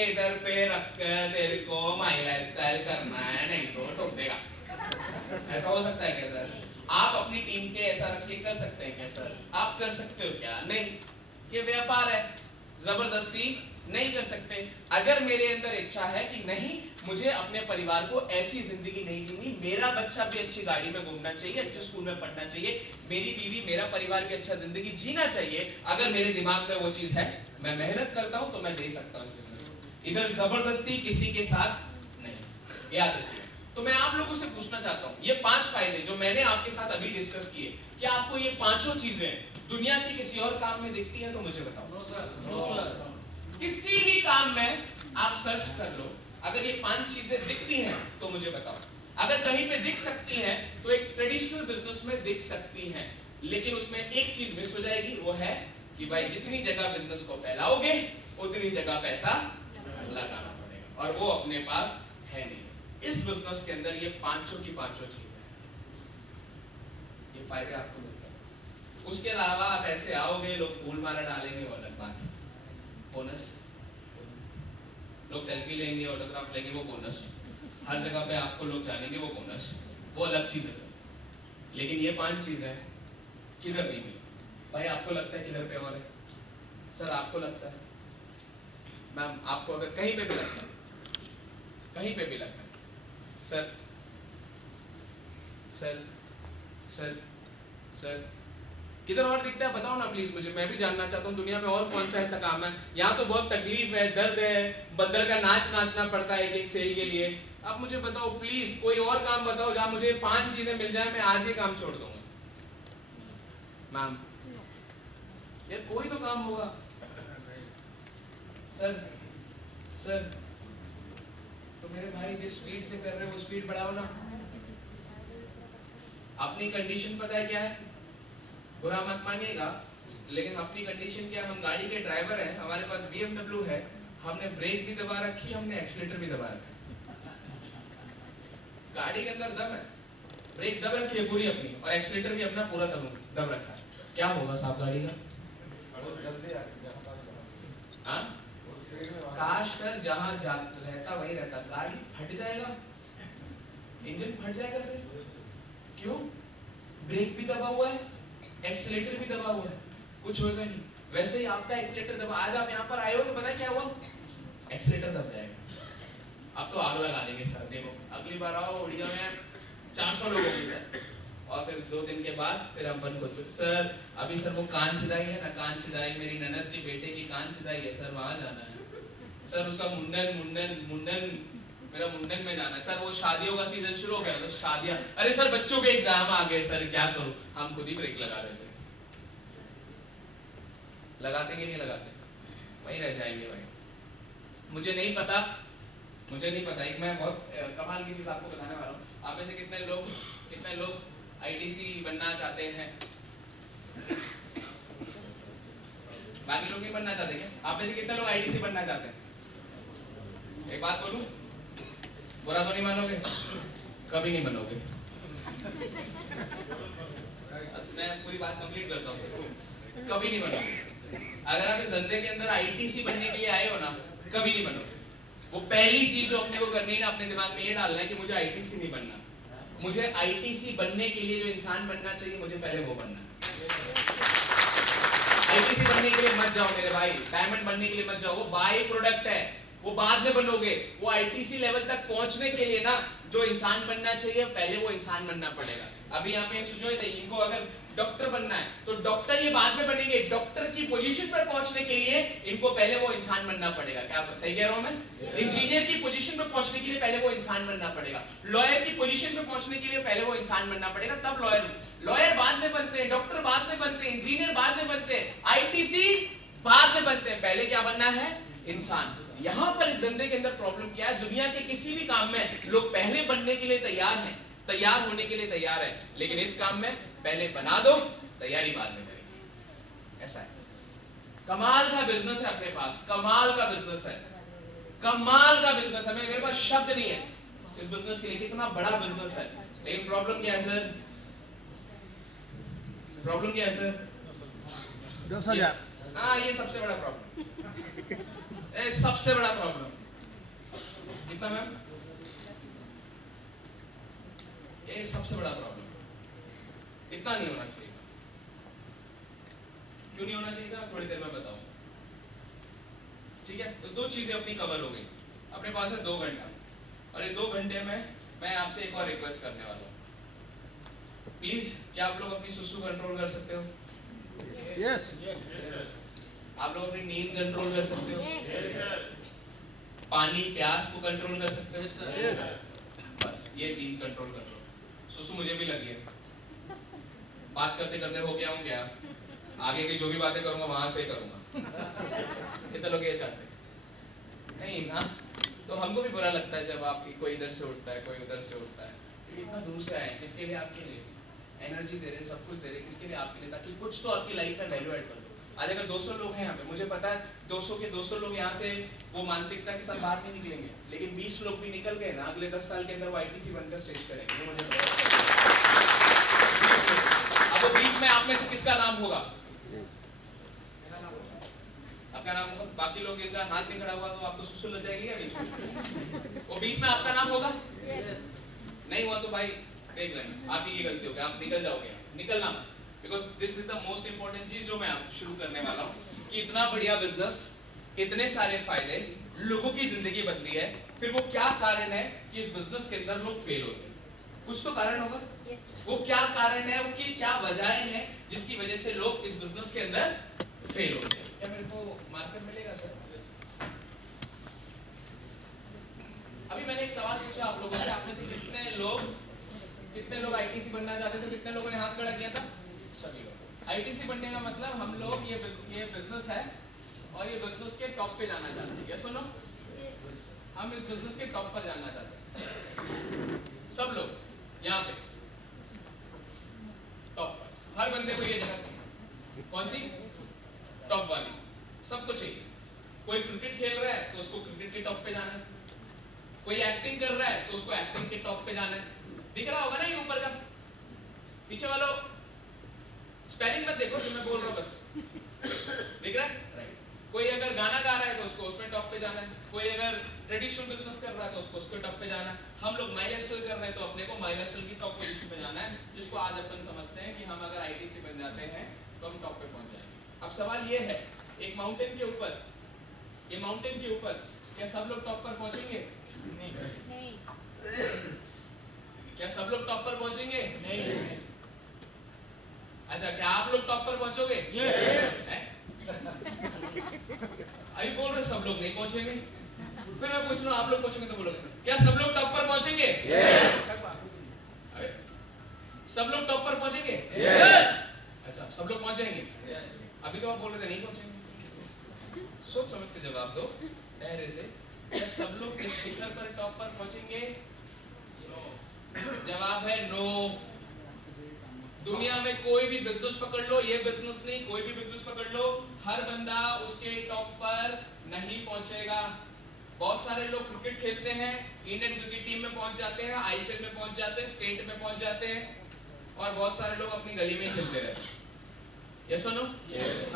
के इधर पे रखकर तेरे को महिला स्टाइल करना है, नहीं तो ठोक देगा। ऐसा हो सकता है क्या सर? आप अपनी टीम के ऐसा रख के कर सकते हैं क्या सर? आप कर सकते हो क्या? नहीं, ये व्यापार है, जबरदस्ती नहीं कर सकते। अगर मेरे अंदर इच्छा है कि नहीं, मुझे अपने परिवार को ऐसी जिंदगी नहीं जीनी, मेरा बच्चा भी अच्छी गाड़ी में घूमना चाहिए, अच्छे स्कूल में पढ़ना चाहिए, मेरी बीवी मेरा परिवार भी अच्छा जिंदगी जीना चाहिए, अगर मेरे दिमाग में वो चीज है, मैं मेहनत करता हूं तो मैं दे सकता हूं। इधर जबरदस्ती किसी के साथ नहीं, याद रखिए। तो मैं आप लोगों से पूछना चाहता हूं, ये 5 फायदे जो मैंने आपके साथ अभी डिस्कस किए, क्या आपको ये पांचों चीजें दुनिया के किसी और काम में दिखती है? तो मुझे बताओ। किसी भी काम में आप सर्च कर लो, अगर ये 5 चीजें दिखती हैं तो मुझे बताओ। अगर कहीं पे दिख सकती हैं तो एक ट्रेडिशनल बिजनेस में दिख सकती हैं, लेकिन उसमें एक चीज मिस हो जाएगी, वो है कि भाई जितनी जगह बिजनेस को फैलाओगे उतनी जगह पैसा लगाना पड़ेगा, और वो अपने पास है नहीं। इस बिजनेस के अंदर ये पांचों की पांचों चीजें हैं, ये फायदे आपको मिल सकते। उसके अलावा आप ऐसे आओगे, लोग फूल माला डालेंगे, वो अलग बात है, बोनस। लोग सेल्फी लेंगे, ऑटोग्राफ लेंगे, वो बोनस। हर जगह पे आपको लोग जानेंगे, वो बोनस, वो अलग चीज है सर। लेकिन ये 5 चीजें किधर नहीं मिली। भाई आपको लगता है किधर पे और है? सर आपको लगता है? मैम आपको अगर कहीं पे भी लगता है, कहीं पे भी लगता है, सर सर सर सर किधर और दिखता है बताओ ना प्लीज मुझे, मैं भी जानना चाहता हूँ दुनिया में और कौन सा ऐसा काम है। यहाँ तो बहुत तकलीफ है, दर्द है, बंदर का नाच नाचना पड़ता है एक सेल के लिए। आप मुझे बताओ प्लीज, कोई और काम बताओ जहाँ मुझे 5 चीजें मिल जाए, मैं आज ही काम छोड़ दूंगा। मैम यार कोई तो काम होगा। सर सर तो मेरे भाई जिस स्पीड से कर रहे हो वो स्पीड बढ़ाओ ना। अपनी कंडीशन पता है क्या है? बुरा मत मानिएगा, लेकिन अपनी कंडीशन क्या, हम गाड़ी के ड्राइवर हैं, हमारे पास BMW है, हमने ब्रेक भी दबा रखी, हमने एक्सीलेटर भी दबा रखा। गाड़ी के अंदर दम है, ब्रेक दब रखी है पूरी अपनी, और एक्सीलेटर भी अपना पूरा दब रखा है। क्या होगा साहब गाड़ी का? काश सर जहां रहता वही रहता, गाड़ी फट जाएगा, इंजन फट जाएगा सर। क्यों? ब्रेक भी दबा हुआ है, एक्सीलेटर भी दबा हुआ है, कुछ होगा नहीं। वैसे ही आपका एक्सीलेटर दबा, आज आप यहाँ पर आए हो तो पता है क्या हुआ? एक्सीलेटर दब जाएगा। अब तो आग लगा देंगे सर, देखो अगली बार आओ उड़िया में 400 लोग होंगे सर, और फिर 2 दिन के बाद फिर हम बंद होते सर, अभी सर वो कान छिदाई है ना, कान छिदाई, मेरी ननद के बेटे की कान छिदाई है सर, वहां जाना है सर, उसका मुंडन मेरा मुंडन में जाना है सर, वो शादियों का सीजन शुरू हो गया तो शादियां, अरे सर बच्चों के एग्जाम आ गए सर, क्या करूं? हम खुद ही ब्रेक लगा देते हैं। लगाते कि नहीं लगाते? वहीं रह जाएंगे भाई। मुझे नहीं पता, एक मैं बहुत कमाल की चीज आपको बताने वाला हूँ। आप में से कितने लोग ITC बनना चाहते हैं? बाकी लोग नहीं बनना चाहते क्या? आप में से कितने लोग ITC बनना चाहते हैं? एक बात बोलूं, बुरा तो नहीं मानोगे? कभी नहीं बनोगे। मैं पूरी बात कंप्लीट करता हूँ, कभी नहीं बनोगे। अगर आप इस धंधे के अंदर ITC बनने के लिए आए हो ना, कभी नहीं बनोगे। वो पहली चीज जो अपने को करनी है ना, अपने दिमाग में ये डालना है कि मुझे ITC नहीं बनना, मुझे ITC बनने के लिए जो इंसान बनना चाहिए, मुझे पहले वो बनना है। ITC बनने के लिए मत जाओ मेरे भाई, डायमंड बनने के लिए मत जाओ, वो बाई प्रोडक्ट है, वो बाद में बनोगे। वो ITC लेवल तक पहुंचने के लिए ना, जो इंसान बनना चाहिए पहले वो इंसान बनना पड़ेगा। अभी यहाँ पे सुजोय थे, इनको अगर डॉक्टर बनना है तो डॉक्टर ये बाद में बनेंगे, डॉक्टर की पोजीशन पर पहुंचने के लिए इनको पहले वो इंसान बनना पड़ेगा। क्या सही कह रहा हूं मैं? इंजीनियर की पोजीशन पर पहुंचने के लिए पहले वो इंसान बनना पड़ेगा, लॉयर की पोजीशन पर पहुंचने के लिए पहले वो इंसान बनना पड़ेगा, तब लॉयर बाद में बनते हैं, डॉक्टर बाद में बनते हैं, इंजीनियर बाद में बनते हैं, ITC बाद में बनते हैं, पहले क्या बनना है? इंसान। यहाँ पर इस धंधे के अंदर प्रॉब्लम क्या है? दुनिया के किसी भी काम में लोग पहले बनने के लिए तैयार हैं, तैयार होने के लिए तैयार है, लेकिन इस काम में पहले बना दो, तैयारी बाद में करेंगे। ऐसा है। कमाल का बिजनेस है अपने पास, कमाल का बिजनेस है, कमाल का बिजनेस है। मेरे पास शब्द नहीं है इस बिजनेस के लिए, कितना बड़ा बिजनेस है। लेकिन प्रॉब्लम क्या है सर? प्रॉब्लम क्या है सर? 10,000। हाँ, ये सबसे बड़ा प्रॉब्लम। सबसे बड़ा प्रॉब्लम कितना मैम, ये सबसे बड़ा प्रॉब्लम। इतना नहीं होना चाहिए। क्यों नहीं होना चाहिए था थोड़ी देर में बताऊं। ठीक है, तो दो चीजें अपनी कवर हो गई। अपने पास है 2 घंटा, और ये 2 घंटे में मैं आपसे एक और रिक्वेस्ट करने वाला हूं। प्लीज, क्या आप लोग अपनी सुसु कंट्रोल कर सकते हो? यस। आप लोग अपनी नींद कंट्रोल कर सकते हो? पानी प्यास को कंट्रोल कर सकते हो? बस ये 3 कंट्रोल कर लो। सुसु मुझे भी लगी है, बात करते करते हो गया हूँ क्या, आगे की जो भी बातें करूंगा वहां से करूंगा। कितने लोग ये चाहते हैं? नहीं ना, तो हमको भी बुरा लगता है जब आपकी कोई इधर से उठता है, कोई उधर से उठता है। तो इतना दूर से आए, किसके लिए? आपके लिए एनर्जी दे रहे हैं, सब कुछ दे रहे हैं, किसके लिए? आपके लिए, ताकि कुछ तो आपकी लाइफ में वैल्यू ऐड कर दो। आज अगर 200 लोग हैं यहाँ पे, मुझे पता है 200 के 200 लोग यहाँ से वो मानसिकता के साथ बाहर नहीं निकलेंगे, लेकिन 20 लोग भी निकल गए ना, अगले 10 साल के अंदर वो आईटीसी बनकर स्टेज करेंगे, मुझे पता है। अब वो 20 में आप में से किसका नाम होगा? आपका नाम होगा। बाकी लोग इनका हाथ नहीं खड़ा हुआ तो आपको सुसु लग जाएगी या नहीं? वो 20 में आपका नाम होगा? नहीं हुआ तो भाई देख लेंगे, आप ही की गलती होगी, आप निकल जाओगे, निकलना मत। Because this is the most important चीज जो मैं आप शुरू करने वाला हूँ, कि इतना बढ़िया बिजनेस, इतने सारे फायदे, लोगों की जिंदगी बदली है, फिर वो क्या कारण है कि इस बिजनेस के अंदर लोग फेल होते हैं? कुछ तो कारण होगा। वो क्या कारण है, वो की क्या वजहें हैं जिसकी वजह से लोग इस बिजनेस के अंदर फेल होते हैं? क्या मेरे को मार्कर मिलेगा सर? अभी मैंने एक सवाल पूछा आप लोगों से, आप में से कितने लोग आईटीसी बनना चाहते थे? कितने लोगों ने हाथ खड़ा किया था? सभी लोग। आईटीसी बनने का मतलब हम लोग ये बिजनेस है और ये बिजनेस के टॉप पे जाना चाहते हैं। यस सुनो, हम इस बिजनेस के टॉप पर जाना चाहते हैं, सब लोग यहाँ पे टॉप पर। हर बंदे को ये जगह चाहिए, कौन सी? टॉप वाली, सबको चाहिए। कोई क्रिकेट खेल रहा है तो उसको क्रिकेट के टॉप पे जाना है, कोई एक्टिंग कर रहा है तो उसको एक्टिंग के टॉप पे जाना है। दिख रहा होगा ना ये ऊपर का? पीछे वालों स्पेलिंग मत देखो जो मैं बोल रहा हूँ, बस दिख रहा है? राइट। कोई अगर गाना गा रहा है तो उसको उसमें टॉप पे जाना है, कोई अगर ट्रेडिशनल बिजनेस कर रहा है तो उसको उसके टॉप पे जाना है। हम लोग माइलस्टाइल कर रहे हैं तो अपने को माइलस्टाइल की टॉप पोजीशन पे जाना है, जिसको आज अपन समझते हैं कि हम अगर आईटीसी बन जाते हैं तो हम टॉप पे पहुंच जाएंगे। अब सवाल ये है, एक माउंटेन के ऊपर, ये माउंटेन के ऊपर क्या सब लोग टॉप पर पहुंचेंगे? नहीं। क्या सब लोग टॉप पर पहुंचेंगे? नहीं। अच्छा, क्या आप लोग टॉप पर पहुंचोगे? अभी बोल रहे सब लोग नहीं पहुंचेंगे, फिर मैं पूछ रहा हूं आप लोग पहुंचेंगे तो बोलो क्या सब लोग टॉप पर पहुंचेंगे? सब लोग टॉप पर पहुंचेंगे? अच्छा, सब लोग पहुंच जाएंगे। अभी तो आप बोल रहे थे नहीं पहुंचेंगे। सोच समझ के जवाब दो धैर्य से, क्या सब लोग इस शिखर पर टॉप पर पहुंचेंगे? जवाब है नो। दुनिया में कोई भी बिजनेस पकड़ लो, ये बिजनेस नहीं, कोई भी बिजनेस पकड़ लो, हर बंदा उसके टॉप पर नहीं पहुंचेगा। बहुत सारे लोग क्रिकेट खेलते हैं, इंडियन क्रिकेट टीम में पहुंच जाते हैं, आईपीएल में पहुंच जाते हैं, स्टेट में पहुंच जाते हैं, और बहुत सारे लोग अपनी गली में खेलते रहते हैं। यस और नो?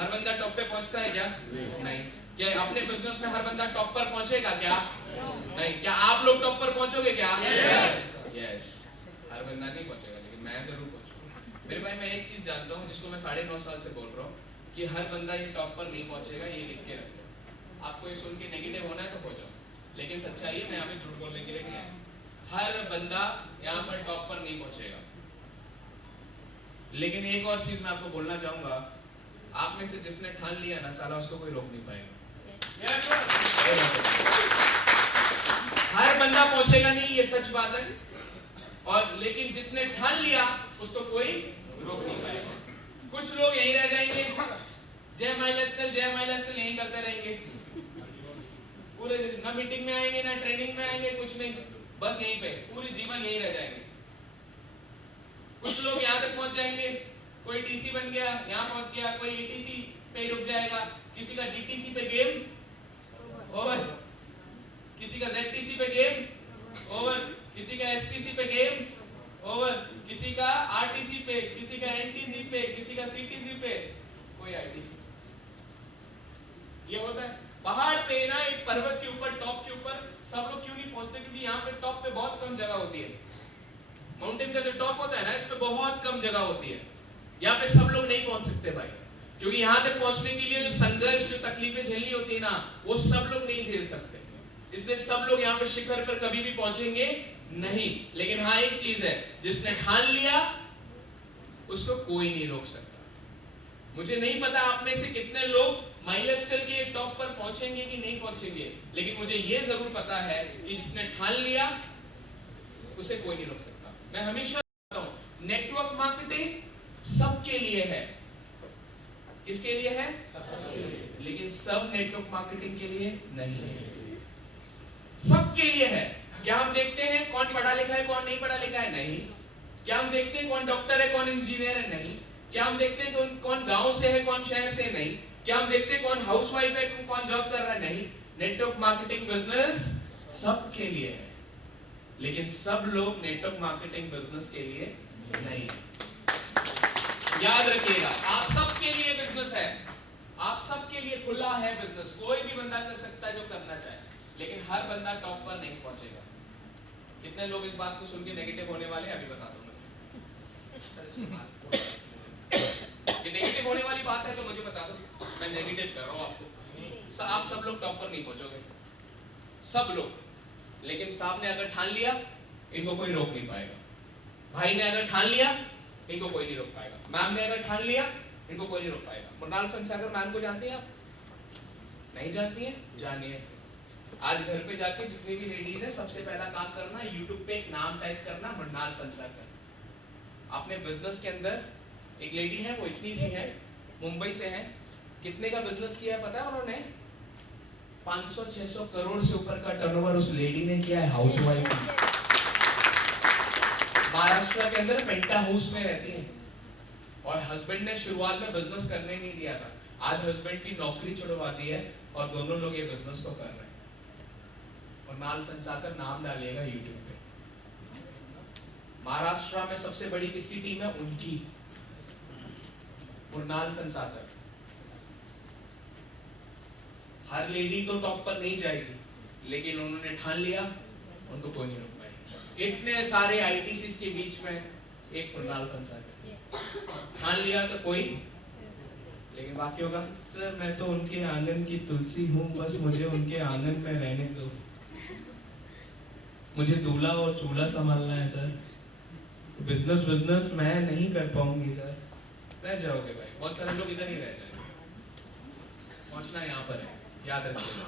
हर बंदा टॉप पे पहुंचता है क्या? नहीं। क्या अपने बिजनेस में हर बंदा टॉप पर पहुंचेगा क्या? नहीं। क्या आप लोग टॉप पर पहुंचोगे क्या? यस। हर बंदा नहीं पहुंचेगा, लेकिन मैं जरूर पहुंचूंगा। मेरे भाई, मैं एक चीज जानता हूं जिसको मैं 9.5 साल से बोल रहा हूं कि हर बंदा ये टॉप पर नहीं पहुंचेगा, ये लिख के रखो। आपको ये सुन के नेगेटिव होना है तो हो जाओ, लेकिन सच्चाई है, मैं यहाँ पे झूठ बोलने के लिए नहीं आया। हर बंदा यहाँ पर टॉप पर नहीं पहुंचेगा। लेकिन एक और चीज मैं आपको बोलना चाहूंगा, आप में से जिसने ठान लिया ना, साला उसको कोई रोक नहीं पाएगा। हर बंदा पहुंचेगा नहीं, ये सच बात है, और लेकिन जिसने ठान लिया उसको कोई रोक नहीं पाएगा। कुछ लोग यहीं रह जाएंगे, जय माइलस्टाइल यहीं करते रहेंगे, पूरे दिन ना मीटिंग में आएंगे ना ट्रेनिंग में आएंगे, कुछ नहीं, बस यहीं पे पूरे जीवन यहीं रह जाएंगे। कुछ लोग यहाँ तक पहुंच जाएंगे, कोई टीसी बन गया, यहाँ पहुंच गया, कोई ईटीसी पे रुक जाएगा, किसी का डीटीसी पे गेम ओवर, किसी का जेडटीसी पे गेम ओवर, किसी का एसटीसी पे गेम ओवर, किसी का आरटीसी पे, किसी का एनटीसी पे, किसी का सीटीसी पे, कोई आईटीसी। ये होता है पहाड़ पे ना, कम जगह होती है। माउंटेन का जो टॉप होता है ना, इस पे बहुत कम जगह होती है। यहाँ पे सब लोग नहीं पहुंच सकते भाई, क्योंकि यहाँ तक पहुंचने के लिए जो संघर्ष, जो तकलीफें झेलनी होती है ना, वो सब लोग नहीं झेल सकते। इसलिए सब लोग यहाँ पे शिखर पर कभी भी पहुंचेंगे नहीं। लेकिन हाँ, एक चीज है, जिसने ठान लिया उसको कोई नहीं रोक सकता। मुझे नहीं पता आप में से कितने लोग माइलस्टोन के टॉप पर पहुंचेंगे कि नहीं पहुंचेंगे, लेकिन मुझे ये जरूर पता है कि जिसने ठान लिया उसे कोई नहीं रोक सकता। मैं हमेशा कहता हूं, नेटवर्क मार्केटिंग सबके लिए है। किसके लिए है? लेकिन सब नेटवर्क मार्केटिंग के लिए नहीं है। सबके लिए है। क्या हम देखते हैं कौन पढ़ा लिखा है, कौन नहीं पढ़ा लिखा है? नहीं। क्या हम देखते हैं कौन डॉक्टर है, कौन इंजीनियर है? नहीं। क्या हम देखते हैं कौन गांव से है, कौन शहर से? नहीं। क्या हम देखते हैं कौन हाउसवाइफ है, कौन जॉब कर रहा है? नहीं। नेटवर्क मार्केटिंग बिजनेस सबके लिए है, लेकिन सब लोग नेटवर्क मार्केटिंग बिजनेस के लिए नहीं। याद रखिएगा, आप सबके लिए बिजनेस है, आप सबके लिए खुला है बिजनेस। कोई भी बंदा कर सकता है जो करना चाहे, लेकिन हर बंदा टॉप पर नहीं पहुंचेगा। कितने लोग इस बात को सुन के नेगेटिव होने वाले हैं, अभी बता दो मैं। ये नेगेटिव होने वाली बात है तो मुझे बता दो, मैं नेगेटिव कर रहा हूं आपको। आप सब लोग टॉप पर नहीं पहुंचोगे, सब लोग। लेकिन साहब ने अगर ठान लिया, इनको कोई रोक नहीं पाएगा। भाई ने अगर ठान लिया, इनको कोई नहीं रोक पाएगा। मैम ने अगर ठान लिया, इनको कोई नहीं रोक पाएगा। मृणाल फणसागर मैम को जानते हैं आप? नहीं जानती हैं? जानिए। आज घर पे जाके जितनी भी लेडीज है, सबसे पहला काम करना, यूट्यूब पे एक नाम टाइप करना, मृणाल फणसागर। अपने बिजनेस के अंदर एक लेडी है, वो इतनी सी है, मुंबई से है। कितने का बिजनेस किया पता है उन्होंने? 500-600 करोड़ से ऊपर का टर्नओवर उस लेडी ने किया है, हाउसवाइफ। महाराष्ट्र के अंदर पेंटा हाउस में रहती है, और हस्बैंड ने शुरुआत में बिजनेस करने नहीं दिया था। आज हस्बैंड की नौकरी छुड़वा दी है और दोनों लोग ये बिजनेस को कर रहे हैं। और मृणाल फणसागर नाम डालिएगा यूट्यूब पे। महाराष्ट्र में सबसे बड़ी किसकी टीम है? उनकी, मृणाल फणसागर। हर लेडी तो टॉप पर नहीं जाएगी, लेकिन उन्होंने ठान लिया, उनको कोई नहीं रोक पाएगा। इतने सारे आईटीसीज के बीच में एक मृणाल फणसागर ठान लिया तो कोई, लेकिन बाकी होगा, सर मैं तो उनके आंगन की तुलसी हूँ, बस मुझे उनके आंगन में रहने दो, मुझे दूल्हा और चूल्हा संभालना है सर, बिजनेस मैं नहीं कर पाऊंगी सर। रह जाओगे भाई, बहुत सारे लोग इधर ही रह जाएंगे। पहुंचना यहाँ पर है, याद रखिएगा।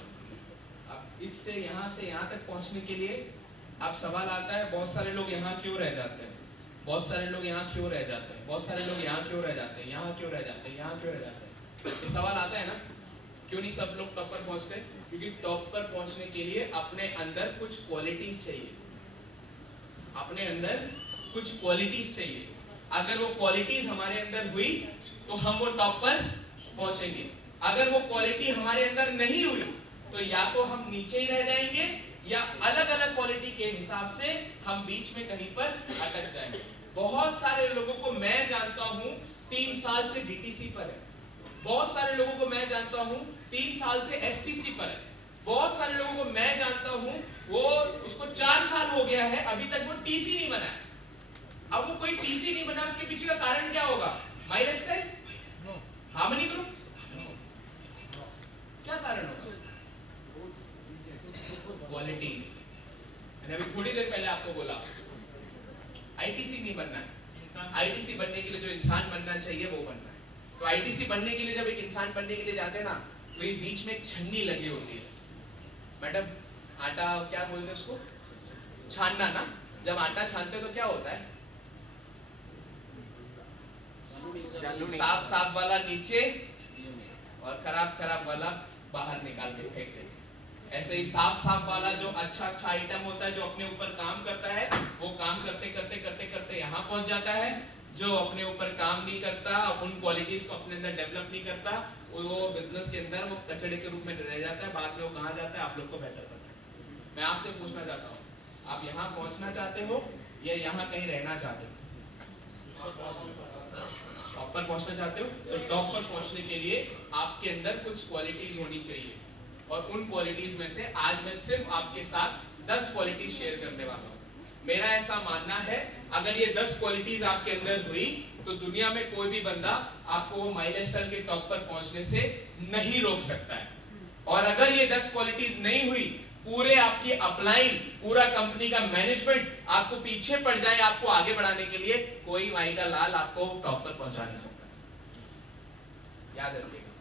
अब इससे यहाँ से यहाँ तक पहुंचने के लिए अब सवाल आता है, बहुत सारे लोग यहाँ क्यों रह जाते हैं, बहुत सारे लोग यहाँ क्यों रह जाते हैं, बहुत सारे लोग यहाँ क्यों रह जाते हैं, यहाँ क्यों रह जाते हैं, यहाँ क्यों रह जाते हैं? ये सवाल आता है ना, क्यों नहीं सब लोग टॉप पर पहुंचते? क्योंकि टॉप पर पहुंचने के लिए अपने अंदर कुछ क्वालिटीज चाहिए, अपने अंदर कुछ क्वालिटीज चाहिए। अगर वो क्वालिटीज हमारे अंदर हुई तो हम वो टॉप पर पहुंचेंगे। अगर वो क्वालिटी हमारे अंदर नहीं हुई तो या तो हम नीचे ही रह जाएंगे, या अलग अलग क्वालिटी के हिसाब से हम बीच में कहीं पर अटक जाएंगे। बहुत सारे लोगों को मैं जानता हूं 3 साल से डीटीसी पर है, बहुत सारे लोगों को मैं जानता हूं 3 साल से एसटीसी पर है, बहुत सारे लोगों को मैं जानता हूं वो उसको 4 साल हो गया है, अभी तक वो टीसी नहीं बना है। अब वो कोई टीसी नहीं बना, उसके पीछे का कारण क्या होगा? माइलस्टोन, हार्मनी ग्रुप, क्या कारण होगा? क्वालिटीज। मैंने अभी थोड़ी देर पहले आपको बोला आईटीसी नहीं बनना है, आईटीसी बनने के लिए जो इंसान बनना चाहिए वो बनना है। तो आईटीसी बनने के लिए जब एक इंसान बनने के लिए जाते हैं ना, तो ये बीच में एक छन्नी लगी होती है। मैडम आटा क्या बोलते हैं उसको? छानना ना। जब आटा छानते हो तो क्या होता है? साफ साफ वाला नीचे और खराब खराब वाला बाहर निकाल के फेंक देते। ऐसे ही साफ साफ वाला जो अच्छा अच्छा आइटम होता है, जो अपने ऊपर काम करता है, वो काम करते करते करते करते यहाँ पहुंच जाता है। जो अपने ऊपर काम नहीं करता, उन क्वालिटीज को अपने अंदर डेवलप नहीं करता, वो बिजनेस के अंदर वो कचड़े के रूप में रह जाता है। बाद में वो कहाँ जाता है आप लोग को बेहतर पता है। मैं आपसे पूछना चाहता हूँ, आप यहाँ पहुँचना चाहते हो या यहाँ कहीं रहना चाहते हो? टॉप पर पहुँचना चाहते हो तो टॉप पर पहुँचने के लिए आपके अंदर कुछ क्वालिटीज होनी चाहिए, और उन क्वालिटीज में से आज मैं सिर्फ आपके साथ 10 क्वालिटीज शेयर करने वाला हूँ। मेरा ऐसा मानना है अगर ये 10 क्वालिटीज आपके अंदर हुई तो दुनिया में कोई भी बंदा आपको वो माइलस्टोन के टॉप पर पहुंचने से नहीं रोक सकता है। और अगर ये 10 क्वालिटीज नहीं हुई, पूरे आपकी अपलाइन, पूरा कंपनी का मैनेजमेंट आपको पीछे पड़ जाए आपको आगे बढ़ाने के लिए, कोई माई का लाल आपको टॉप पर पहुंचा नहीं सकता। याद रखिएगा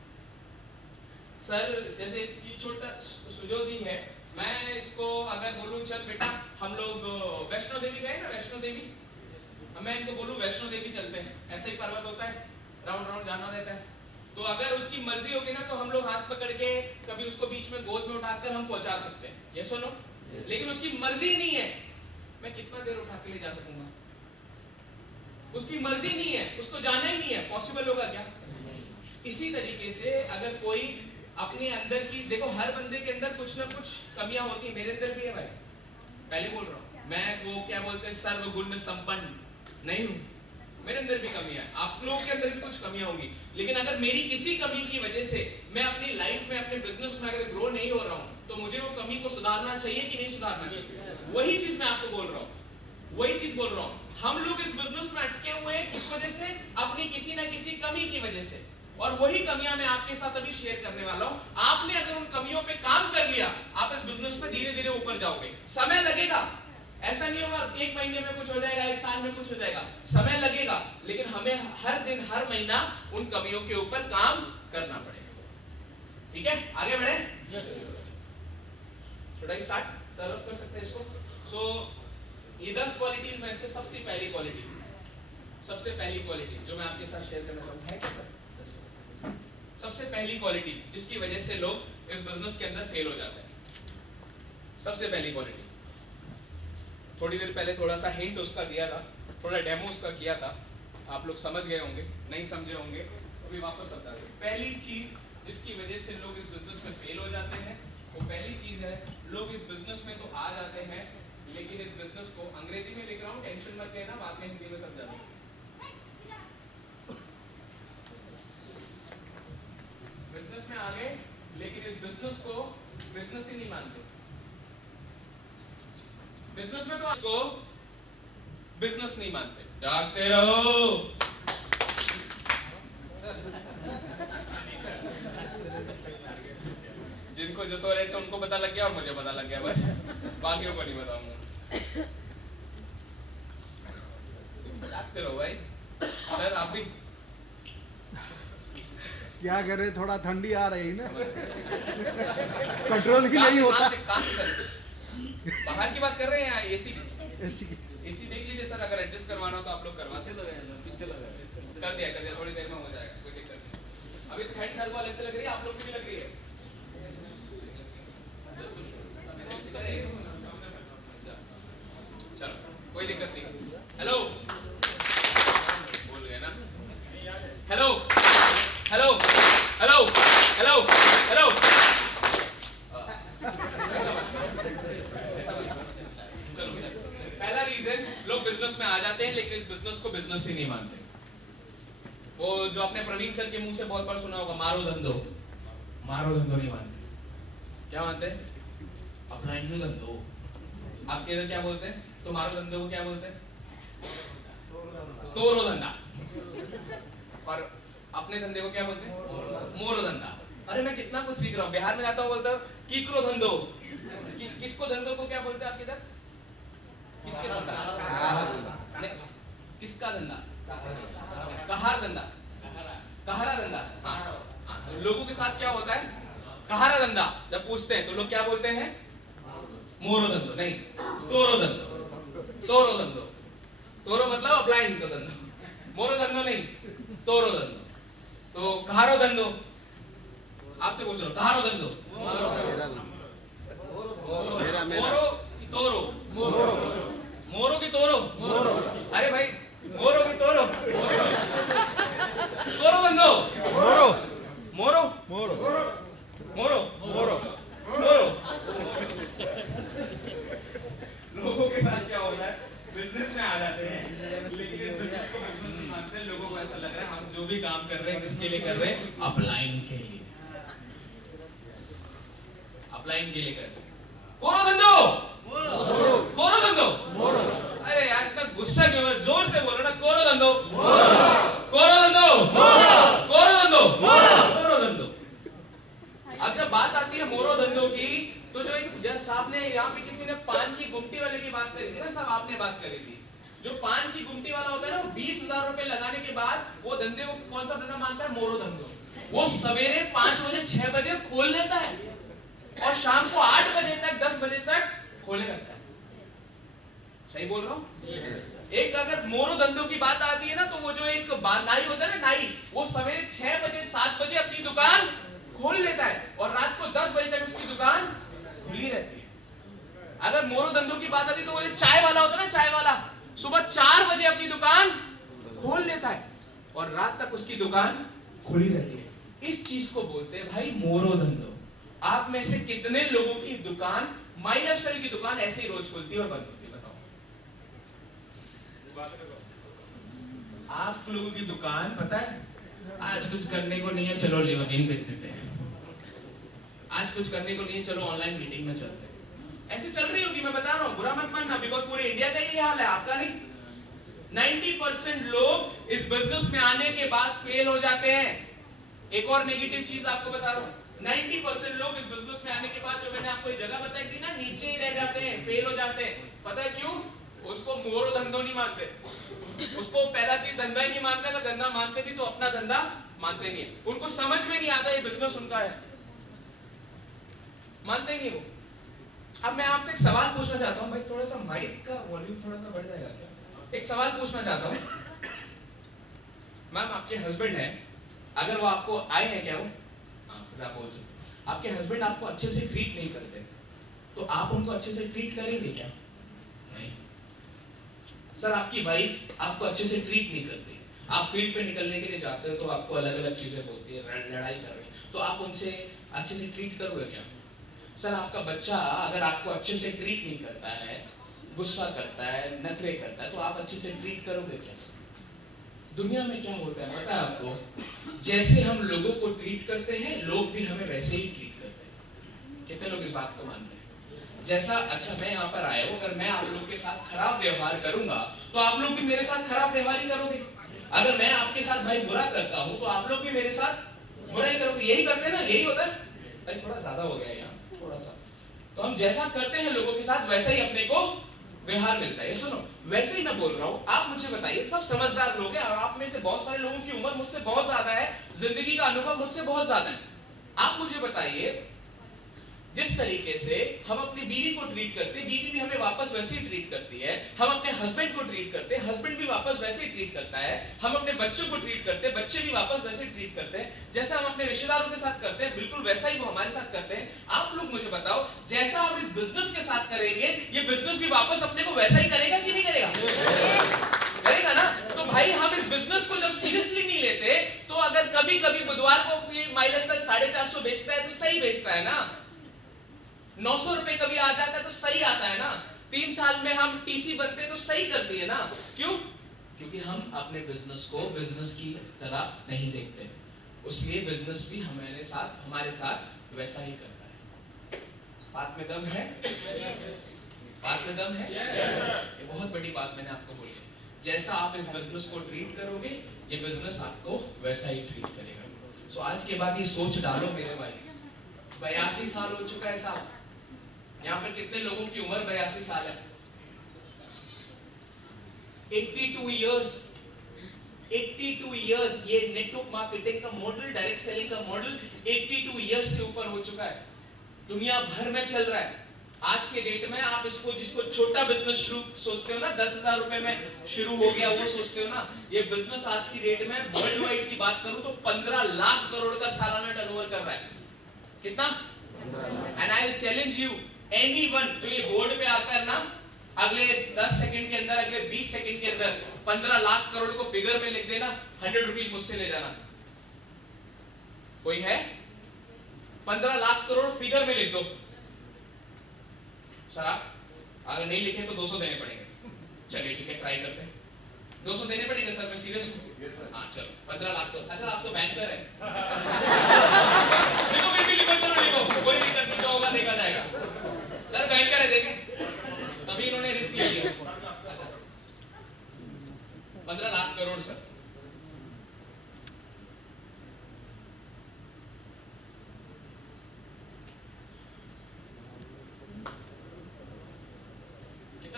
सर। जैसे ये छोटा सुजोदी है, मैं इसको अगर बोलूं चल बेटा हम लोग वैष्णो देवी गए ना, वैष्णो देवी, मैं इनको बोलूं वैष्णो देवी चलते हैं, ऐसा ही पर्वत होता है, राउंड राउंड जाना रहता है। तो अगर उसकी मर्जी होगी ना तो हम लोग हाथ पकड़ के कभी उसको बीच में गोद में उठाकर हम पहुंचा सकते हैं, ये सुनो। लेकिन उसकी मर्जी नहीं है, मैं कितना देर उठा के ले जा सकूंगा? उसकी मर्जी नहीं है, उसको जाना ही नहीं है, पॉसिबल होगा क्या? इसी तरीके से अगर कोई अपने अंदर की, देखो हर बंदे के अंदर कुछ ना कुछ कमियां होती है, मेरे अंदर भी है भाई, पहले बोल रहा हूं, मैं वो क्या बोलते हैं सर्वगुण में संपन्न नहीं हूं, मेरे अंदर भी कमियां है, आप लोगों के अंदर भी कुछ कमियां होंगी। लेकिन अगर मेरी किसी कमी की वजह से मैं अपनी लाइफ में, अपने बिजनेस में अगर ग्रो नहीं हो रहा हूं, तो मुझे वो कमी को सुधारना चाहिए कि नहीं सुधारना चाहिए? वही चीज मैं आपको बोल रहा हूं, वही चीज बोल रहा हूं। हम लोग इस बिजनेस में अटके हुए हैं किस वजह से? अपनी किसी ना किसी कमी की वजह से। और वही कमियां मैं आपके साथ अभी शेयर करने वाला हूं। आपने अगर उन कमियों पे काम कर लिया, आप इस बिजनेस में धीरे धीरे ऊपर जाओगे। समय लगेगा, ऐसा नहीं होगा 1 महीने में कुछ हो जाएगा, 1 साल में कुछ हो जाएगा, समय लगेगा, लेकिन हमें हर दिन हर महीना उन कमियों के ऊपर काम करना पड़ेगा। ठीक है, आगे बढ़े। Should I start? सर आप कर सकते हैं इसको। सो ये 10 क्वालिटीज में से सबसे पहली क्वालिटी जो मैं आपके साथ शेयर करना चाहूंगा है क्या सर? सबसे पहली क्वालिटी जिसकी वजह से लोग इस बिजनेस के अंदर फेल हो जाते हैं, सबसे पहली क्वालिटी, थोड़ी देर पहले थोड़ा सा हिंट उसका दिया था, थोड़ा डेमो उसका किया था, आप लोग समझ गए होंगे, नहीं समझे होंगे तो भी वापस बता दूं। पहली चीज जिसकी वजह से लोग इस बिजनेस में फेल हो जाते हैं, वो पहली चीज है, लोग इस बिजनेस में तो आ जाते हैं लेकिन इस बिजनेस को, अंग्रेजी में लिख रहा हूँ टेंशन मत लेना, बाद में हिंदी में समझा दूंगा। बिजनेस में आ गए लेकिन इस बिजनेस को बिजनेस ही नहीं मानते, बिजनेस में तो इसको बिजनेस नहीं मानते। जागते रहो। जिनको जो सो रहे थे उनको पता लग गया और मुझे पता लग गया, बस बाकियों को नहीं बताऊंगा। जागते रहो भाई। सर आप भी क्या करे, थोड़ा ठंडी आ रही ना, कंट्रोल ही नहीं होता। कहां से सर? बाहर की बात कर रहे हैं? एसी देख लीजिए सर, अगर एडजस्ट करवाना हो तो आप लोग करवा सकते हैं। कर दिया थोड़ी देर में हो जाएगा, कोई दिक्कत नहीं। अभी तो हेड सर को अलग से लग रही है, आप लोग की भी लग रही है। चलो कोई दिक्कत नहीं। हेलो बोल गए ना? Hello hello hello hello hello. पहला रीजन, लोग बिजनेस में आ जाते हैं लेकिन इस बिजनेस को बिजनेस ही नहीं मानते। वो जो आपने प्रवीण सर के मुंह से बहुत बार सुना होगा, मारो धंधो नहीं मानते। क्या मानते हैं? अपना ही धंधो। आपके इधर क्या बोलते हैं? तो मारो धंधो को क्या बोलते हैं? तोरो धंधा। और अपने धंधे को क्या बोलते हैं? मोरो धंधा। अरे मैं कितना कुछ सीख रहा हूँ। बिहार में जाता हूँ बोलता हूँ कीकरो धंधो। किसको धंधो को क्या बोलते हैं आपके इधर? किसके धंधा? किसका धंधा? कहार धंधा, कहारा धंधा। हाँ, लोगों के साथ क्या होता है? कहारा धंधा। जब पूछते हैं तो लोग क्या बोलते हैं? मोरो धंधो नहीं, तोरो धंधो। तोरो मतलब अप्लाइंग का धंधो, मोरो धंधो नहीं, तोरो धंधो। तो कहारो धंधो, आपसे पूछ रहा हूँ, कहारो धंधो? मोरो की तोरो? मोरो की तोरो? अरे भाई मोरो की तोरो? तोरो धंधो? मोरो लोगों के साथ क्या होता है? बिजनेस में आ जाते हैं लेकिन इस बिजनेस को बिजनेस नहीं मानते। लोगों को ऐसा लग रहा है हम जो भी काम कर रहे हैं किसके लिए कर रहे हैं? अपलाइन के लिए, अपलाइन के लिए कर रहे हैं। कोरो धंधो गुस्सा क्यों है? जोर से बोलो ना, कोरो धंधो, कोरो धंधो, कोरो धंधो, कोरो धंधो। अब जब बात आती है मोरो धंधो की, तो जो एक जज साहब ने यहाँ पे किसी ने पान की गुमटी वाले की बात करी थी ना, साहब आपने बात करी थी, जो पान की गुमटी वाला होता है ना, 20,000 रुपए लगाने के बाद वो धंधे को कौन सा धंधा मानता है? मोरो धंधो। वो सवेरे 5 बजे 6 बजे खोल लेता है और शाम को 8 बजे तक 10 बजे तक खोले रखता है। सही बोल रहा हूँ? एक अगर मोरो धंधों की बात आती है ना, तो वो जो एक नाई होता है ना, नाई, वो सवेरे 6 बजे 7 बजे अपनी दुकान खोल लेता है और रात को 10 बजे तक उसकी दुकान खुली रहती है। अगर मोरो धंधों की बात आती है तो वो जो चाय वाला होता है ना, चाय वाला, सुबह 4 बजे अपनी दुकान खोल लेता है और रात तक उसकी दुकान खुली रहती है। इस चीज को बोलते हैं भाई मोरो धंधो। आप में से कितने लोगों की दुकान, माइनर स्टाइल की दुकान ऐसे ही रोज खुलती है और बंद होती है? बताओ। आप लोगों की दुकान, पता है, आज कुछ करने को नहीं है, चलो लिवगिन बेच देते हैं, आज कुछ करने को नहीं है, चलो ऑनलाइन मीटिंग में चलते हैं। ऐसे चल रही होगी, मैं बता रहा हूं, बुरा मत मानना, बिकॉज पूरे इंडिया का यही हाल है, आपका नहीं। 90% लोग इस बिजनेस में आने के बाद फेल हो जाते हैं। एक और नेगेटिव चीज आपको बता रहा हूं, 90% लोग इस बिजनेस में आने के बाद, जो मैंने आपको एक जगह बताई थी ना, नीचे ही रह जाते हैं, फेल हो जाते हैं। पता है क्यों? उसको मोरो धंधो नहीं मानते, उसको पहला चीज धंधा ही नहीं मानते। अगर धंधा मानते भी तो अपना धंधा मानते नहीं है। उनको समझ में नहीं आता ये बिजनेस उनका है, मानते ही नहीं वो। अब मैं आपसे एक सवाल पूछना चाहता हूं भाई, थोड़ा सा माइक का वॉल्यूम थोड़ा सा बढ़ जाएगा क्या? एक सवाल पूछना चाहता हूं, मैम आपके हस्बैंड है, अगर वो आपको आए हैं क्या वो? हाँ, बोल सकते। आपके हस्बैंड आपको अच्छे से ट्रीट नहीं करते, तो आप उनको अच्छे से ट्रीट करेंगे क्या? नहीं। सर आपकी वाइफ आपको अच्छे से ट्रीट नहीं करती, आप फील्ड पे निकलने के लिए जाते हो तो आपको अलग अलग चीजें बोलती है, लड़ाई कर रही है, तो आप उनसे अच्छे से ट्रीट करोगे क्या? सर आपका बच्चा अगर आपको अच्छे से ट्रीट नहीं करता है, गुस्सा करता है, नखरे करता है, तो आप अच्छे से ट्रीट करोगे क्या? दुनिया में क्या होता है पता है आपको? जैसे हम लोगों को ट्रीट करते हैं, लोग भी हमें वैसे ही ट्रीट करते हैं। कितने लोग इस बात को मानते हैं? जैसा, अच्छा मैं यहाँ पर आया हूँ, अगर मैं आप लोग के साथ खराब व्यवहार करूंगा तो आप लोग भी मेरे साथ खराब व्यवहार ही करोगे। अगर मैं आपके साथ भाई बुरा करता हूँ तो आप लोग भी मेरे साथ बुरा ही करोगे। यही करते हैं ना, यही होता है। भाई थोड़ा ज्यादा हो गया यहाँ, थोड़ा सा। तो हम जैसा करते हैं लोगों के साथ, वैसा ही अपने को व्यवहार मिलता है। सुनो, वैसे ही मैं बोल रहा हूँ, आप मुझे बताइए, सब समझदार लोग हैं और आप में से बहुत सारे लोगों की उम्र मुझसे बहुत ज्यादा है, जिंदगी का अनुभव मुझसे बहुत ज्यादा है। आप मुझे बताइए, जिस तरीके से हम अपनी बीवी को ट्रीट करते हैं, बीवी भी हमें वापस वैसे ही ट्रीट करती है। हम अपने हस्बैंड को ट्रीट करते हैं, हस्बैंड भी वापस वैसे ही ट्रीट करता है। हम अपने बच्चों को ट्रीट करते हैं, बच्चे भी वापस वैसे ही ट्रीट करते हैं। जैसा हम अपने रिश्तेदारों के साथ करते हैं, बिल्कुल वैसा ही वो हमारे साथ करते हैं। आप लोग मुझे बताओ, जैसा हम इस बिजनेस के साथ करेंगे, ये बिजनेस भी वापस अपने को वैसा ही करेगा कि नहीं करेगा? करेगा ना? तो भाई हम इस बिजनेस को जब सीरियसली नहीं लेते, तो अगर कभी कभी बुधवार को माइलेज तक 450 बेचता है तो सही बेचता है ना, 900 रुपए कभी आ जाता है तो सही आता है ना, 3 साल में हम टीसी बनते तो सही करती है ना। क्यों? क्योंकि हम अपने बिजनेस को बिजनेस की तरह नहीं देखते, उसलिए बिजनेस भी हमारे साथ वैसा ही करता है। बात में दम है? बात में दम है? ये बहुत बड़ी बात मैंने आपको बोली। जैसा आप इस बिजनेस को ट्रीट करोगे, ये बिजनेस आपको वैसा ही ट्रीट करेगा। सो आज के बाद ये सोच डालो मेरे भाई, 82 साल हो चुका है साहब, यहाँ पर कितने लोगों की उम्र 82 साल है? 82 इयर्स, 82 इयर्स। ये नेटवर्क मार्केटिंग का मॉडल, डायरेक्ट सेलिंग का मॉडल 82 इयर्स से ऊपर हो चुका है, दुनिया भर में चल रहा है। आज के डेट में आप इसको, जिसको छोटा बिजनेस शुरू सोचते हो ना, 10,000 रुपए में शुरू हो गया वो सोचते हो ना, ये बिजनेस आज की डेट में वर्ल्ड वाइड की बात करूं तो 15 लाख करोड़ का सालाना टर्नओवर कर रहा है। कितना? And I will challenge you, anyone जो ये बोर्ड पे आकर ना अगले 10 सेकंड के अंदर, अगले 20 सेकंड के अंदर 15 लाख करोड़ को फिगर में लिख देना, 100 रुपीज मुझसे ले जाना। कोई है? 15 लाख करोड़ फिगर में लिख दो। सर आप अगर नहीं लिखे तो 200 देने पड़ेंगे। चलिए ठीक है, ट्राई करते हैं। 200 देने पड़ेंगे सर, मैं सीरियस हूँ। हाँ चलो, 15 लाख करोड़। अच्छा आप तो बैंकर है। लिखो फिर भी लिखो, चलो लिखो, कोई दिक्कत नहीं, तो होगा देखा जाएगा। सर बैंकर है, देखें, तभी इन्होंने रिस्क लिया। अच्छा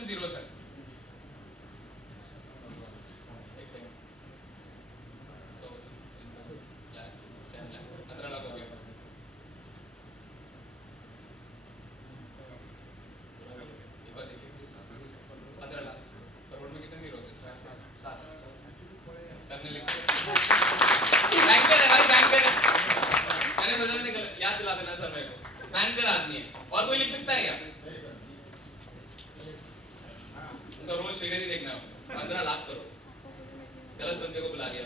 जीरो सर? एक सेकंड, 15 लाख हो गया। एक बार देखिए, 15 लाख करोड़ में कितने जीरो होते हैं? 7। सर ने लिख दिया, बैंकर है भाई, बैंकर है। मैंने बदल निकल याद दिला देना सर मेरे को, बैंकर आदमी है। और कोई लिख सकता है क्या? तो रोज फिगर ही देखना, 15 लाख करोड़। गलत बंदे को बुला लिया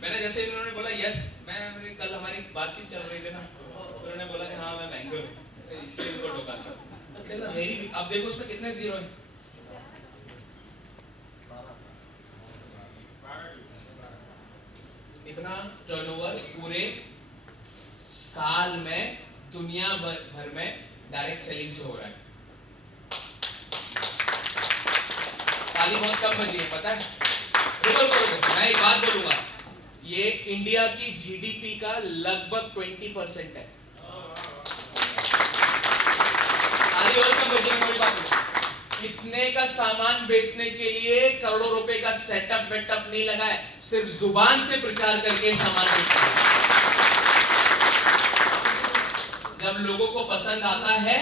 मैंने जैसे इन्होंने बोला यस, मैं कल हमारी बातचीत चल रही थी ना, तो उन्होंने बोला कि हाँ मैं बैंकर हूँ, इसलिए उनको टोका था। वेरी, अब देखो उसमें कितने जीरो हैं। इतना टर्नओवर पूरे साल में दुनिया भर में डायरेक्ट सेलिंग से हो रहा है। ताली बहुत कम बजी है, पता है? मैं एक बात बोलूंगा, ये इंडिया की जीडीपी का लगभग 20% है। ताली और कम बजी है, कोई बात नहीं। इतने का सामान बेचने के लिए करोड़ों रुपए का सेटअप वेटअप नहीं लगा है, सिर्फ जुबान से प्रचार करके सामान बेचते हैं। जब लोगों को पसंद आता है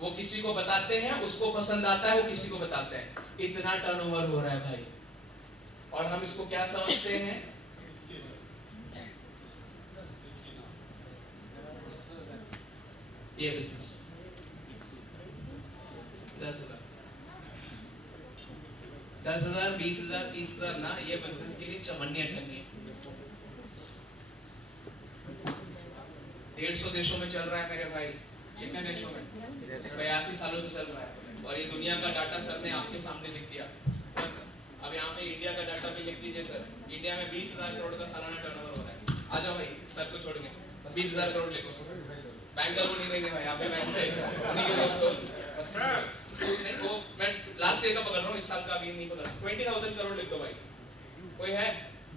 वो किसी को बताते हैं, उसको पसंद आता है वो किसी को बताते हैं। इतना टर्नओवर हो रहा है भाई, और हम इसको क्या समझते हैं? ये बिजनेस 10,000 10,000 20,000 30,000 ना, ये बिजनेस के लिए चवन्नी अठन्नी 150 देशों में चल रहा है मेरे भाई। कितने देशों में? 82 सालों से चल रहा है। और ये दुनिया का डाटा सर ने आपके सामने लिख दिया। सर अब यहाँ पे इंडिया का डाटा भी लिख दीजिए सर। इंडिया में 20,000 करोड़ का सालाना टर्नओवर हो रहा है। आ जाओ भाई, सर को छोड़ के 20,000 करोड़ लिखो। बैंकर को नहीं देंगे भाई, आप भी बैंक से उन्हीं के दोस्तों। नहीं वो मैं लास्ट ईयर का पकड़ रहा हूँ, इस साल का अभी नहीं पकड़। 20,000 करोड़ लिख दो भाई। कोई है?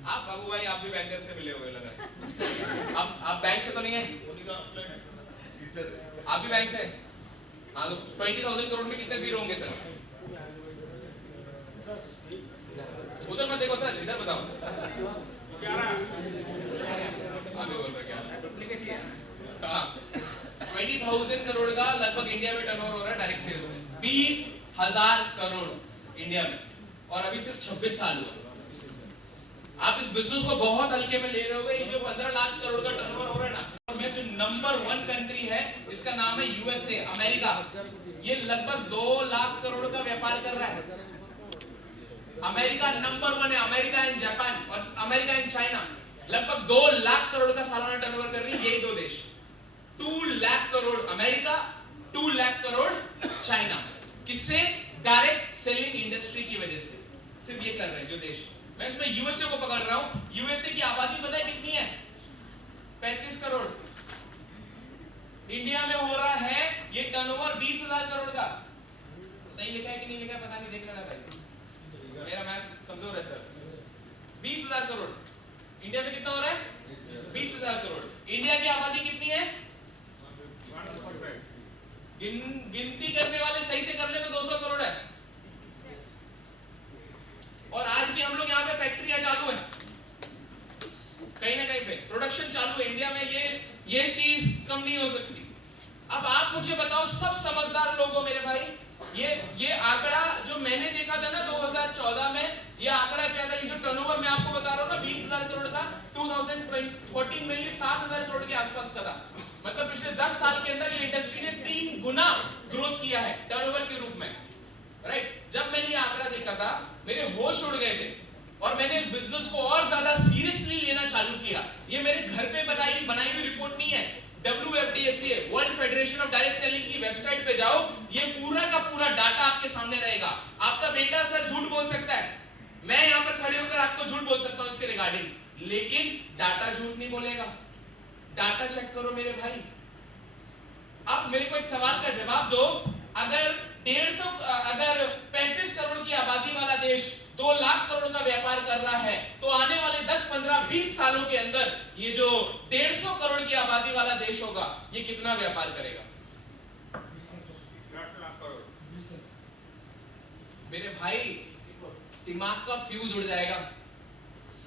आप बाबू भाई, आप भी बैंकर से मिले हुए लगा। आप बैंक से तो नहीं है? आप भी बैंक से? हाँ तो 20,000 करोड़ में कितने जीरो होंगे सर? उधर मत देखो सर, इधर बताओ। 20,000 करोड़ का लगभग इंडिया में टर्नओवर हो रहा है डायरेक्ट सेल्स से। 20,000 करोड़ इंडिया में, और अभी सिर्फ 26 साल हुआ। आप इस बिजनेस को बहुत हल्के में ले रहे हो। ये जो 15 लाख करोड़ का टर्नओवर हो रहा है ना, में जो नंबर 1 कंट्री है इसका नाम है यूएसए, अमेरिका। ये लगभग 2 लाख करोड़ का व्यापार कर रहा है। अमेरिका नंबर 1 है, अमेरिका एंड जापान, और अमेरिका एंड चाइना लगभग 2 लाख करोड़ का सालाना टर्नओवर कर रही है। यही दो देश, 2 लाख करोड़ अमेरिका, 2 लाख करोड़ चाइना। किससे? डायरेक्ट सेलिंग इंडस्ट्री की वजह से सिर्फ ये कर रहे हैं जो देश। मैं इसमें यूएसए को पकड़ रहा हूं। यूएसए की आबादी पता है कितनी है? 35 करोड़। इंडिया में हो रहा है ये टर्नओवर 20,000 करोड़ का। सही लिखा है कि नहीं लिखा है पता नहीं, देख लेना भाई, मेरा मैथ कमजोर है सर। 20,000 करोड़ इंडिया में कितना हो रहा है? 20,000 करोड़। इंडिया की आबादी कितनी है? गिनती करने वाले सही से कर ले तो 200 करोड़ है। और आज भी हम लोग यहाँ पे फैक्ट्रियां चालू है, कहीं ना कहीं पे प्रोडक्शन चालू है। इंडिया में ये चीज कम नहीं हो सकती। अब आप मुझे बताओ, सब समझदार लोग हो मेरे भाई, ये आंकड़ा जो मैंने देखा था ना 2014 में, ये आंकड़ा क्या था? ये जो टर्नओवर मैं आपको बता रहा हूँ ना 20,000 करोड़ का, 2014 में ये 7,000 करोड़ के आसपास का था। मतलब पिछले 10 साल के अंदर ये इंडस्ट्री ने 3 गुना ग्रोथ किया है टर्नओवर के रूप में, राइट? जब मैंने ये आंकड़ा देखा था मेरे होश उड़ गए थे, और मैंने इस बिजनेस को और ज्यादा सीरियसली लेना चालू किया। ये मेरे घर पे बनाई हुई रिपोर्ट नहीं है। WFDSA, world federation of direct selling की वेबसाइट पे जाओ, ये पूरा का पूरा डाटा आपके सामने रहेगा। आपका बेटा सर झूठ बोल सकता है, मैं यहाँ पर खड़े होकर आपको झूठ बोल सकता हूँ इसके रिगार्डिंग, लेकिन डाटा झूठ नहीं बोलेगा। डाटा चेक करो मेरे भाई। अब मेरे को एक सवाल का जवाब दो, अगर 35 करोड़ की आबादी वाला देश 2 लाख करोड़ का व्यापार कर रहा है, तो आने वाले 10, 15, 20 सालों के अंदर ये जो 150 करोड़ की आबादी वाला देश होगा, ये कितना व्यापार करेगा? 8 लाख करोड़। मेरे भाई दिमाग का फ्यूज उड़ जाएगा।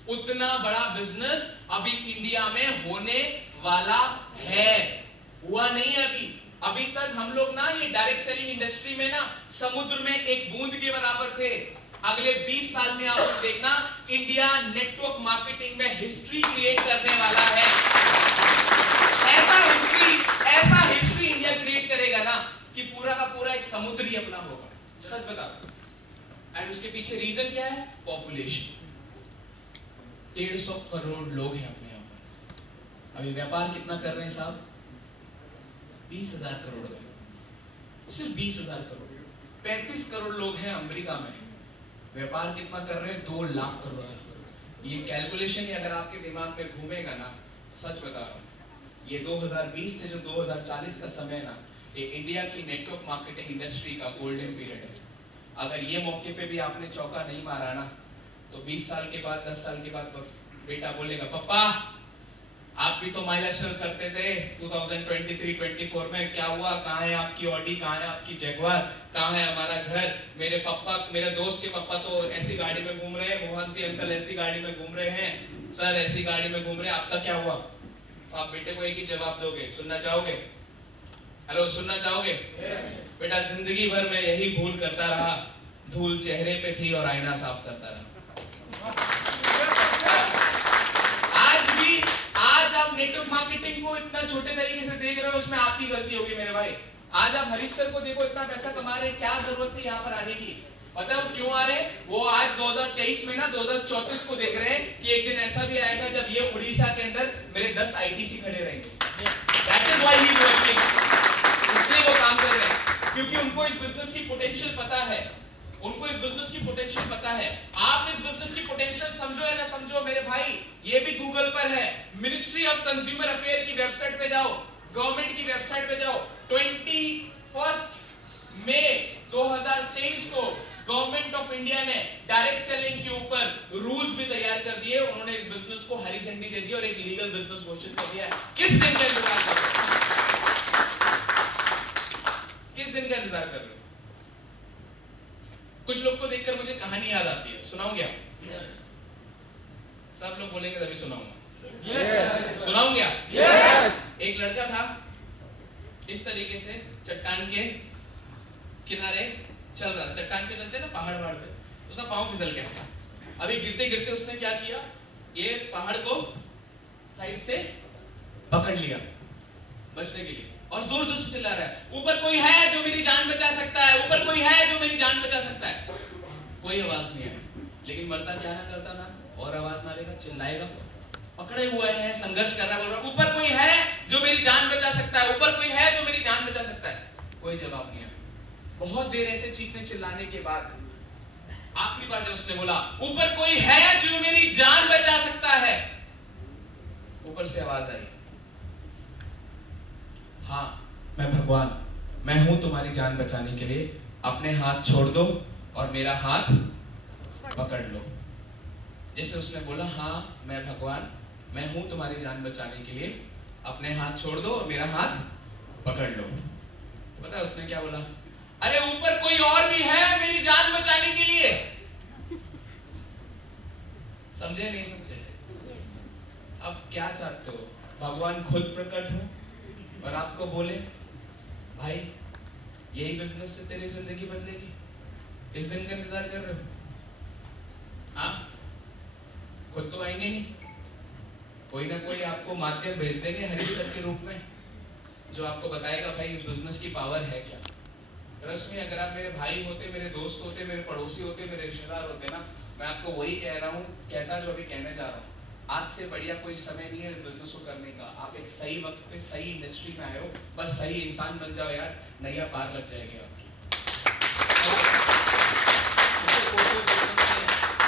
उतना बड़ा बिजनेस अभी इंडिया में होने वाला है, हुआ नहीं है अभी। अभी तक हम लोग ना ये डायरेक्ट सेलिंग इंडस्ट्री में ना समुद्र में एक बूंद के बराबर थे। अगले 20 साल में आप लोग देखना इंडिया नेटवर्क मार्केटिंग में हिस्ट्री क्रिएट करने वाला है। ऐसा हिस्ट्री इंडिया क्रिएट करेगा ना कि पूरा का पूरा एक समुद्र ही अपना होगा, सच बता। एंड उसके पीछे रीजन क्या है? पॉपुलेशन। 150 करोड़ लोग हैं अपने यहाँ पर। अभी व्यापार कितना कर रहे हैं साहब? 20,000 करोड़ है, सिर्फ 20,000 करोड़। 35 करोड़ लोग हैं अमेरिका में, व्यापार कितना कर रहे हैं? 2 लाख करोड़। ये कैलकुलेशन ही अगर आपके दिमाग में घूमेगा ना, सच बता रहा हूँ, ये 2020 से जो 2040 का समय है ना, ये इंडिया की नेटवर्क मार्केटिंग इंडस्ट्री का गोल्डन पीरियड है। अगर ये मौके पे भी आपने चौका नहीं मारा ना, तो 20 साल के बाद, 10 साल के बाद बेटा बोलेगा, पापा आप भी तो माइलस्टोन करते थे 2023-24 में, क्या हुआ? कहाँ है आपकी ऑडी, कहाँ है आपकी जगुआर, कहाँ है हमारा घर? मेरे पापा, मेरे दोस्त के पापा तो ऐसी गाड़ी में घूम रहे हैं, मोहंती अंकल ऐसी गाड़ी में घूम रहे हैं, सर ऐसी गाड़ी में घूम रहे हैं, आपका क्या हुआ? आप बेटे को एक ही जवाब दोगे, सुनना चाहोगे? हेलो, सुनना चाहोगे? बेटा जिंदगी भर मैं यही भूल करता रहा, धूल चेहरे पे थी और आईना साफ करता रहा। आज आप नेटवर्क मार्केटिंग को इतना छोटे तरीके से देख रहे हो, उसमें आपकी गलती होगी मेरे भाई। आज आप हरीश सर को देखो, इतना पैसा कमा रहे हैं, क्या जरूरत थी यहाँ पर आने की? पता है वो क्यों आ रहे हैं? वो आज 2023 में ना 2034 को देख रहे हैं कि एक दिन ऐसा भी आएगा जब ये उड़ीसा के अंदर मेरे 10 आईटीसी खड़े रहेंगे। That is why he is working। इसलिए वो काम कर रहे हैं, क्योंकि उनको इस बिजनेस की पोटेंशियल पता है। उनको इस बिजनेस की पोटेंशियल पता है। आप इस बिजनेस की पोटेंशियल समझो या ना समझो मेरे भाई, ये भी गूगल पर है। मिनिस्ट्री ऑफ कंज्यूमर अफेयर की वेबसाइट पे जाओ, गवर्नमेंट की वेबसाइट पे जाओ। 21 मई 2023 को गवर्नमेंट ऑफ इंडिया ने डायरेक्ट सेलिंग के ऊपर रूल्स भी तैयार कर दिए। उन्होंने इस बिजनेस को हरी झंडी दे दी और एक लीगल बिजनेस घोषित कर दिया। किस दिन का इंतजार कर रहे हो? किस दिन का इंतजार कर रहे हो? कुछ लोग को देखकर मुझे कहानी याद आती है, सुनाऊं क्या? सब लोग बोलेंगे तभी सुनाऊंगा। सुनाऊं क्या? एक लड़का था, इस तरीके से चट्टान के किनारे चल रहा था। चट्टान पे चलते ना पहाड़ पे, उसका पांव फिसल गया। अभी गिरते गिरते उसने क्या किया, ये पहाड़ को साइड से पकड़ लिया बचने के लिए, और जोर जोर से चिल्ला रहा है, ऊपर कोई है जो मेरी जान बचा सकता है, ऊपर कोई है जो मेरी जान बचा सकता है। कोई आवाज नहीं आई, लेकिन मरता क्या ना करता ना, और आवाज मारेगा, चिल्लाएगा, पकड़े हुए हैं, संघर्ष कर रहा है, बोल रहा है ऊपर कोई है जो मेरी जान बचा सकता है, ऊपर कोई है जो मेरी जान बचा सकता है। कोई जवाब नहीं आया। बहुत देर ऐसे चीखने चिल्लाने के बाद आखिरी बार जब उसने बोला, ऊपर कोई है जो मेरी जान बचा सकता है, ऊपर से आवाज आई, हाँ मैं भगवान, मैं हूं तुम्हारी जान बचाने के लिए, अपने हाथ छोड़ दो और मेरा हाथ पकड़ लो। जैसे उसने बोला, हाँ मैं भगवान, मैं हूं तुम्हारी जान बचाने के लिए, अपने हाथ छोड़ दो और मेरा हाथ पकड़ लो, तो पता है उसने क्या बोला? अरे ऊपर कोई और भी है मेरी जान बचाने के लिए। समझे नहीं समझे? अब क्या चाहते हो, भगवान खुद प्रकट हो और आपको बोले, भाई यही बिजनेस से तेरी जिंदगी बदलेगी? इस दिन का इंतजार कर रहे हो? हाँ, खुद तो आएंगे नहीं, कोई ना कोई आपको माध्यम भेज देंगे हरीश सर के रूप में, जो आपको बताएगा भाई इस बिजनेस की पावर है क्या। रस में अगर आप मेरे भाई होते, मेरे दोस्त होते, मेरे पड़ोसी होते, मेरे रिश्तेदार होते ना, मैं आपको वही कह रहा हूँ, कहता जो अभी कहने जा रहा हूँ। आज से बढ़िया कोई समय नहीं है बिजनेस को करने का। आप एक सही वक्त पे सही इंडस्ट्री में आए हो, बस सही इंसान बन जाओ यार, नैया पार लग जाएगी आपकी।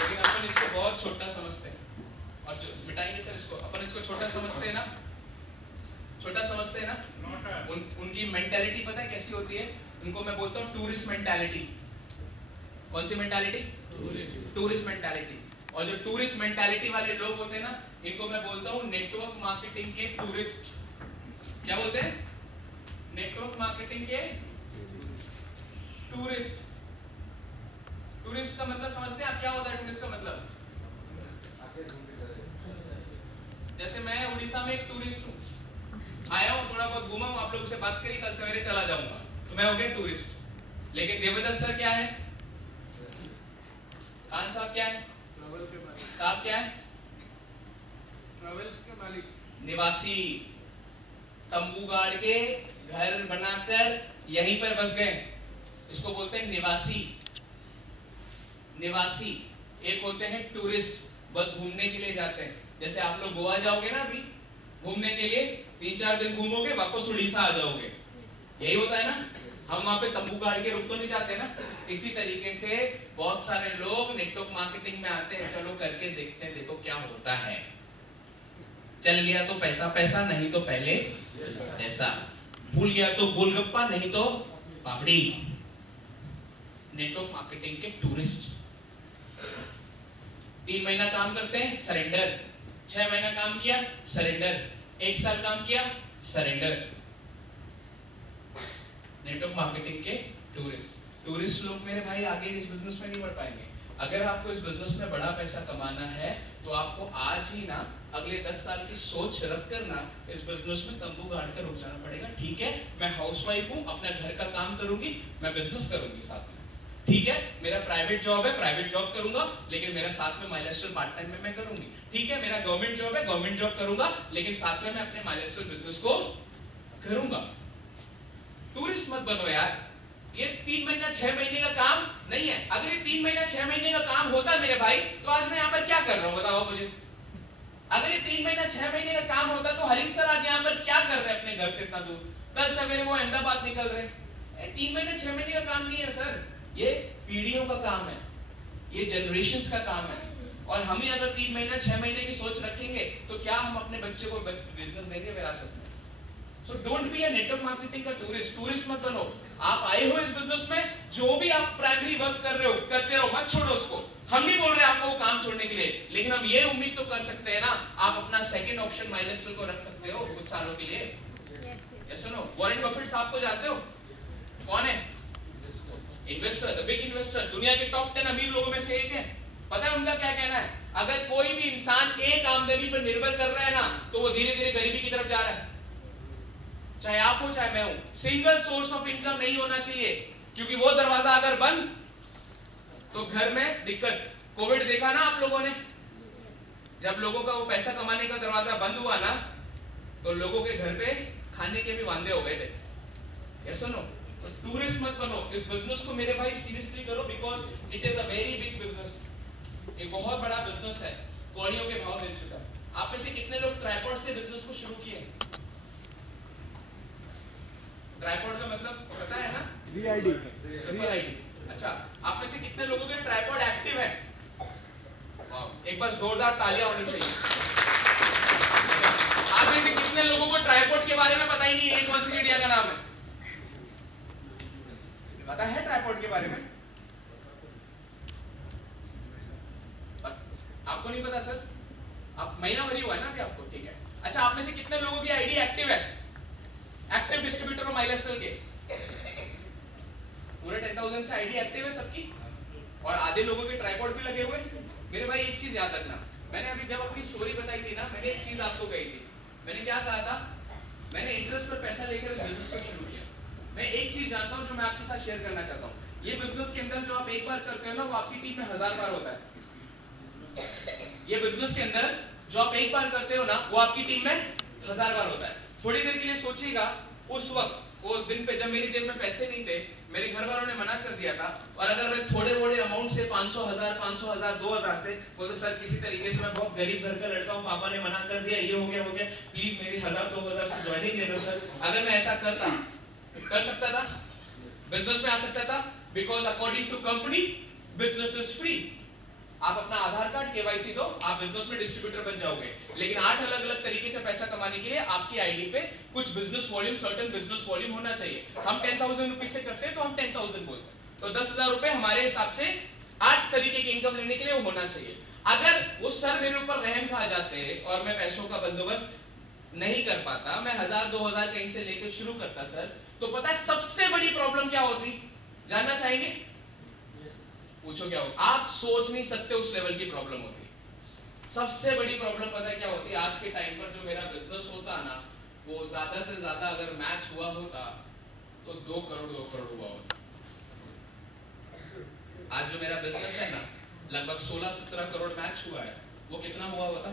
लेकिन अपन इसको बहुत छोटा समझते हैं, और जो मिटाएंगे सर इसको, अपन इसको छोटा समझते हैं ना, छोटा समझते हैं ना। उनकी मेंटालिटी पता है कैसी होती है? उनको मैं बोलता हूँ टूरिस्ट मेंटालिटी। कौन सी मेंटालिटी? Tourist mentality. और जो टूरिस्ट मेंटालिटी वाले लोग होते हैं ना, इनको मैं बोलता हूँ नेटवर्क मार्केटिंग के टूरिस्ट। क्या बोलते हैं? नेटवर्क मार्केटिंग के टूरिस्ट। टूरिस्ट का मतलब समझते हैं आप? क्या होता है टूरिस्ट का मतलब? जैसे मैं उड़ीसा में एक टूरिस्ट हूँ, आया हूँ, थोड़ा बहुत घूमा हूँ, आप लोगों से बात करी, कल सवेरे चला जाऊंगा, तो मैं हो गया टूरिस्ट। लेकिन देवदत्त सर क्या है? खान साहब क्या है? ट्रैवल के मालिक। साहब क्या है? ट्रैवल के मालिक। निवासी। तंबू गाड़ के घर बनाकर यहीं पर बस गए, इसको बोलते हैं निवासी। निवासी। एक होते हैं टूरिस्ट, बस घूमने के लिए जाते हैं। जैसे आप लोग गोवा जाओगे ना अभी घूमने के लिए, 3-4 दिन घूमोगे, वापस उड़ीसा आ जाओगे, यही होता है ना? हम वहां पे तंबू गाड़ के रुक तो नहीं जाते ना। इसी तरीके से बहुत सारे लोग नेटवर्क मार्केटिंग में आते हैं, चलो करके देखते हैं, देखो क्या होता है। चल गया तो पैसा पैसा, नहीं तो पहले ऐसा। भूल गया तो गोलगप्पा, नहीं तो पापड़ी। नेटवर्क मार्केटिंग के टूरिस्ट 3 महीना काम करते हैं, सरेंडर। 6 महीना काम किया, सरेंडर। 1 साल काम किया, सरेंडर। नेटवर्क मार्केटिंग के टूरिस्ट लोग मेरे भाई आगे इस बिजनेस में नहीं बढ़ पाएंगे। अगर आपको इस बिजनेस में बड़ा पैसा कमाना है तो आपको आज ही ना अगले 10 साल की सोच रख कर ना इस बिजनेस में तंबू गाड़ कर रुक जाना पड़ेगा। ठीक है, मैं हाउसवाइफ हूँ, अपना घर का काम करूंगी, मैं बिजनेस करूंगी साथ में। ठीक है, मेरा प्राइवेट जॉब है, प्राइवेट जॉब करूंगा, लेकिन मेरा साथ में माइलेस्ट्रल पार्ट टाइम में मैं करूंगी। ठीक है, मेरा गवर्नमेंट जॉब है, गवर्नमेंट जॉब करूंगा, लेकिन साथ में मैं अपने माइलेस्ट्रल बिजनेस को करूंगा। टूरिस्ट मत बनो यार। ये 3 महीना 6 महीने का काम नहीं है। अगर ये 3 महीना 6 महीने का काम होता मेरे भाई, तो आज मैं यहाँ पर क्या कर रहा हूँ बताओ मुझे। अगर ये 3 महीना 6 महीने का काम होता तो हरीश सर आज यहाँ पर क्या कर रहे हैं अपने घर से इतना दूर? कल सवेरे वो अहमदाबाद निकल रहे। 3 महीने 6 महीने का काम नहीं है सर, ये पीढ़ियों का काम है, ये जनरेशंस का काम है। और हम ही अगर 3 महीना 6 महीने की सोच रखेंगे तो क्या हम अपने बच्चे को बिजनेस देंगे विरासत में? So don't be a network marketing का टूरिस्ट मत बनो। आप आए हो इस बिजनेस में, जो भी आप प्राइमरी वर्क कर रहे हो करते रहो, मत छोड़ो उसको। हम नहीं बोल रहे आपको वो काम छोड़ने के लिए, लेकिन हम ये उम्मीद तो कर सकते हैं ना, आप अपना सेकंड ऑप्शन माइलेस्ट्रल को रख सकते हो कुछ सालों के लिए। यस और नो? वॉरेन बफेट साहब को जानते हो? कौन है? इन्वेस्टर, द बिग इन्वेस्टर, दुनिया के टॉप 10 अमीर लोगों में से एक है। पता है उनका क्या कहना है? अगर कोई भी इंसान एक आमदनी पर निर्भर कर रहा है ना, तो वो धीरे धीरे गरीबी की तरफ जा रहा है। चाहे आप हो चाहे मैं हूं, सिंगल सोर्स ऑफ इनकम नहीं होना चाहिए, क्योंकि वो दरवाजा अगर बंद तो घर में दिक्कत। कोविड देखा ना आप लोगों ने, जब लोगों का वो पैसा कमाने का दरवाजा बंद हुआ ना, तो लोगों के घर पे खाने के भी वांदे हो गए थे। यस और नो? तो टूरिस्ट मत बनो, इस बिजनेस को मेरे भाई सीरियसली करो, because it is a very big business. एक बहुत बड़ा बिजनेस है, कौड़ियों के भाव मिल चुका है। आप में से कितने लोग ट्राइपॉड से बिजनेस को शुरू किए? ट्राइपॉड का मतलब पता है ना? VID। अच्छा, आप में से कितने लोगों के ट्राइपॉड एक्टिव है? एक बार जोरदार तालियां होनी चाहिए। आप में से कितने लोगों को ट्राइपॉड के बारे में पता ही नहीं है? कौन सी चिड़िया का नाम है? पता है ट्राइपॉड के बारे में? आपको नहीं पता सर? आप महीना भरी हुआ है ना अभी आपको, ठीक है। अच्छा, आप में से कितने लोगों की आईडी एक्टिव है? एक्टिव डिस्ट्रीब्यूटर माइलेस्ट्रल के पूरे 10,000 से आईडी एक्टिव है सबकी, और आधे लोगों के ट्राइपॉड भी लगे हुए। मेरे भाई एक चीज याद रखना, मैंने अभी जब अपनी स्टोरी बताई थी ना, मैंने एक चीज आपको कही थी। मैंने क्या कहा था? मैंने इंटरेस्ट पर पैसा लेकर बिजनेस को शुरू किया। मैं एक चीज जानता हूं जो मैं आपके साथ शेयर करना चाहता हूं। ये बिजनेस के अंदर जो आप एक बार करते हो ना, वो आपकी टीम में 1000 बार होता है। ये बिजनेस के अंदर जो आप एक बार करते हो ना, वो आपकी टीम में 1000 बार होता है। थोड़ी देर के लिए सोचिएगा, उस वक्त वो दिन पे जब मेरी जेब में पैसे नहीं थे, मेरे घर वालों ने मना कर दिया था, और अगर मैं थोड़े मोड़े अमाउंट से 500,000, 2000 से बोलते सर किसी तरीके से मैं बहुत गरीब घर का लड़का हूँ, पापा ने मना कर दिया, ये हो गया प्लीज मेरी 1000-2000 से ज्वाइनिंग ले लो सर। अगर मैं ऐसा करता, कर सकता था, बिजनेस में आ सकता था, because according to company business is free. आप अपना आधार कार्ड केवाईसी दो, आप बिजनेस में डिस्ट्रीब्यूटर बन जाओगे। लेकिन 8 अलग अलग तरीके से पैसा कमाने के लिए आपकी आईडी पे कुछ business volume, certain business volume होना चाहिए। हम 10,000 रुपीज से करते हैं तो हम 10,000 बोलते हैं, तो 10,000 रुपए हमारे हिसाब से 8 तरीके की इनकम लेने के लिए वो होना चाहिए। अगर वो सर मेरे ऊपर रहम खा जाते और मैं पैसों का बंदोबस्त नहीं कर पाता, मैं 1000-2000 कहीं से लेकर शुरू करता सर, तो पता है सबसे बड़ी प्रॉब्लम क्या होती? जानना चाहेंगे? पूछो क्या होगा, आप सोच नहीं सकते उस लेवल की प्रॉब्लम होती है। सबसे बड़ी प्रॉब्लम पता है क्या होती है, आज के टाइम पर जो मेरा बिजनेस होता ना, वो ज्यादा से ज्यादा अगर मैच हुआ होता तो 2 करोड़ हुआ होता। आज जो मेरा बिजनेस है ना, लगभग 16-17 करोड़ मैच हुआ है, वो कितना हुआ होता?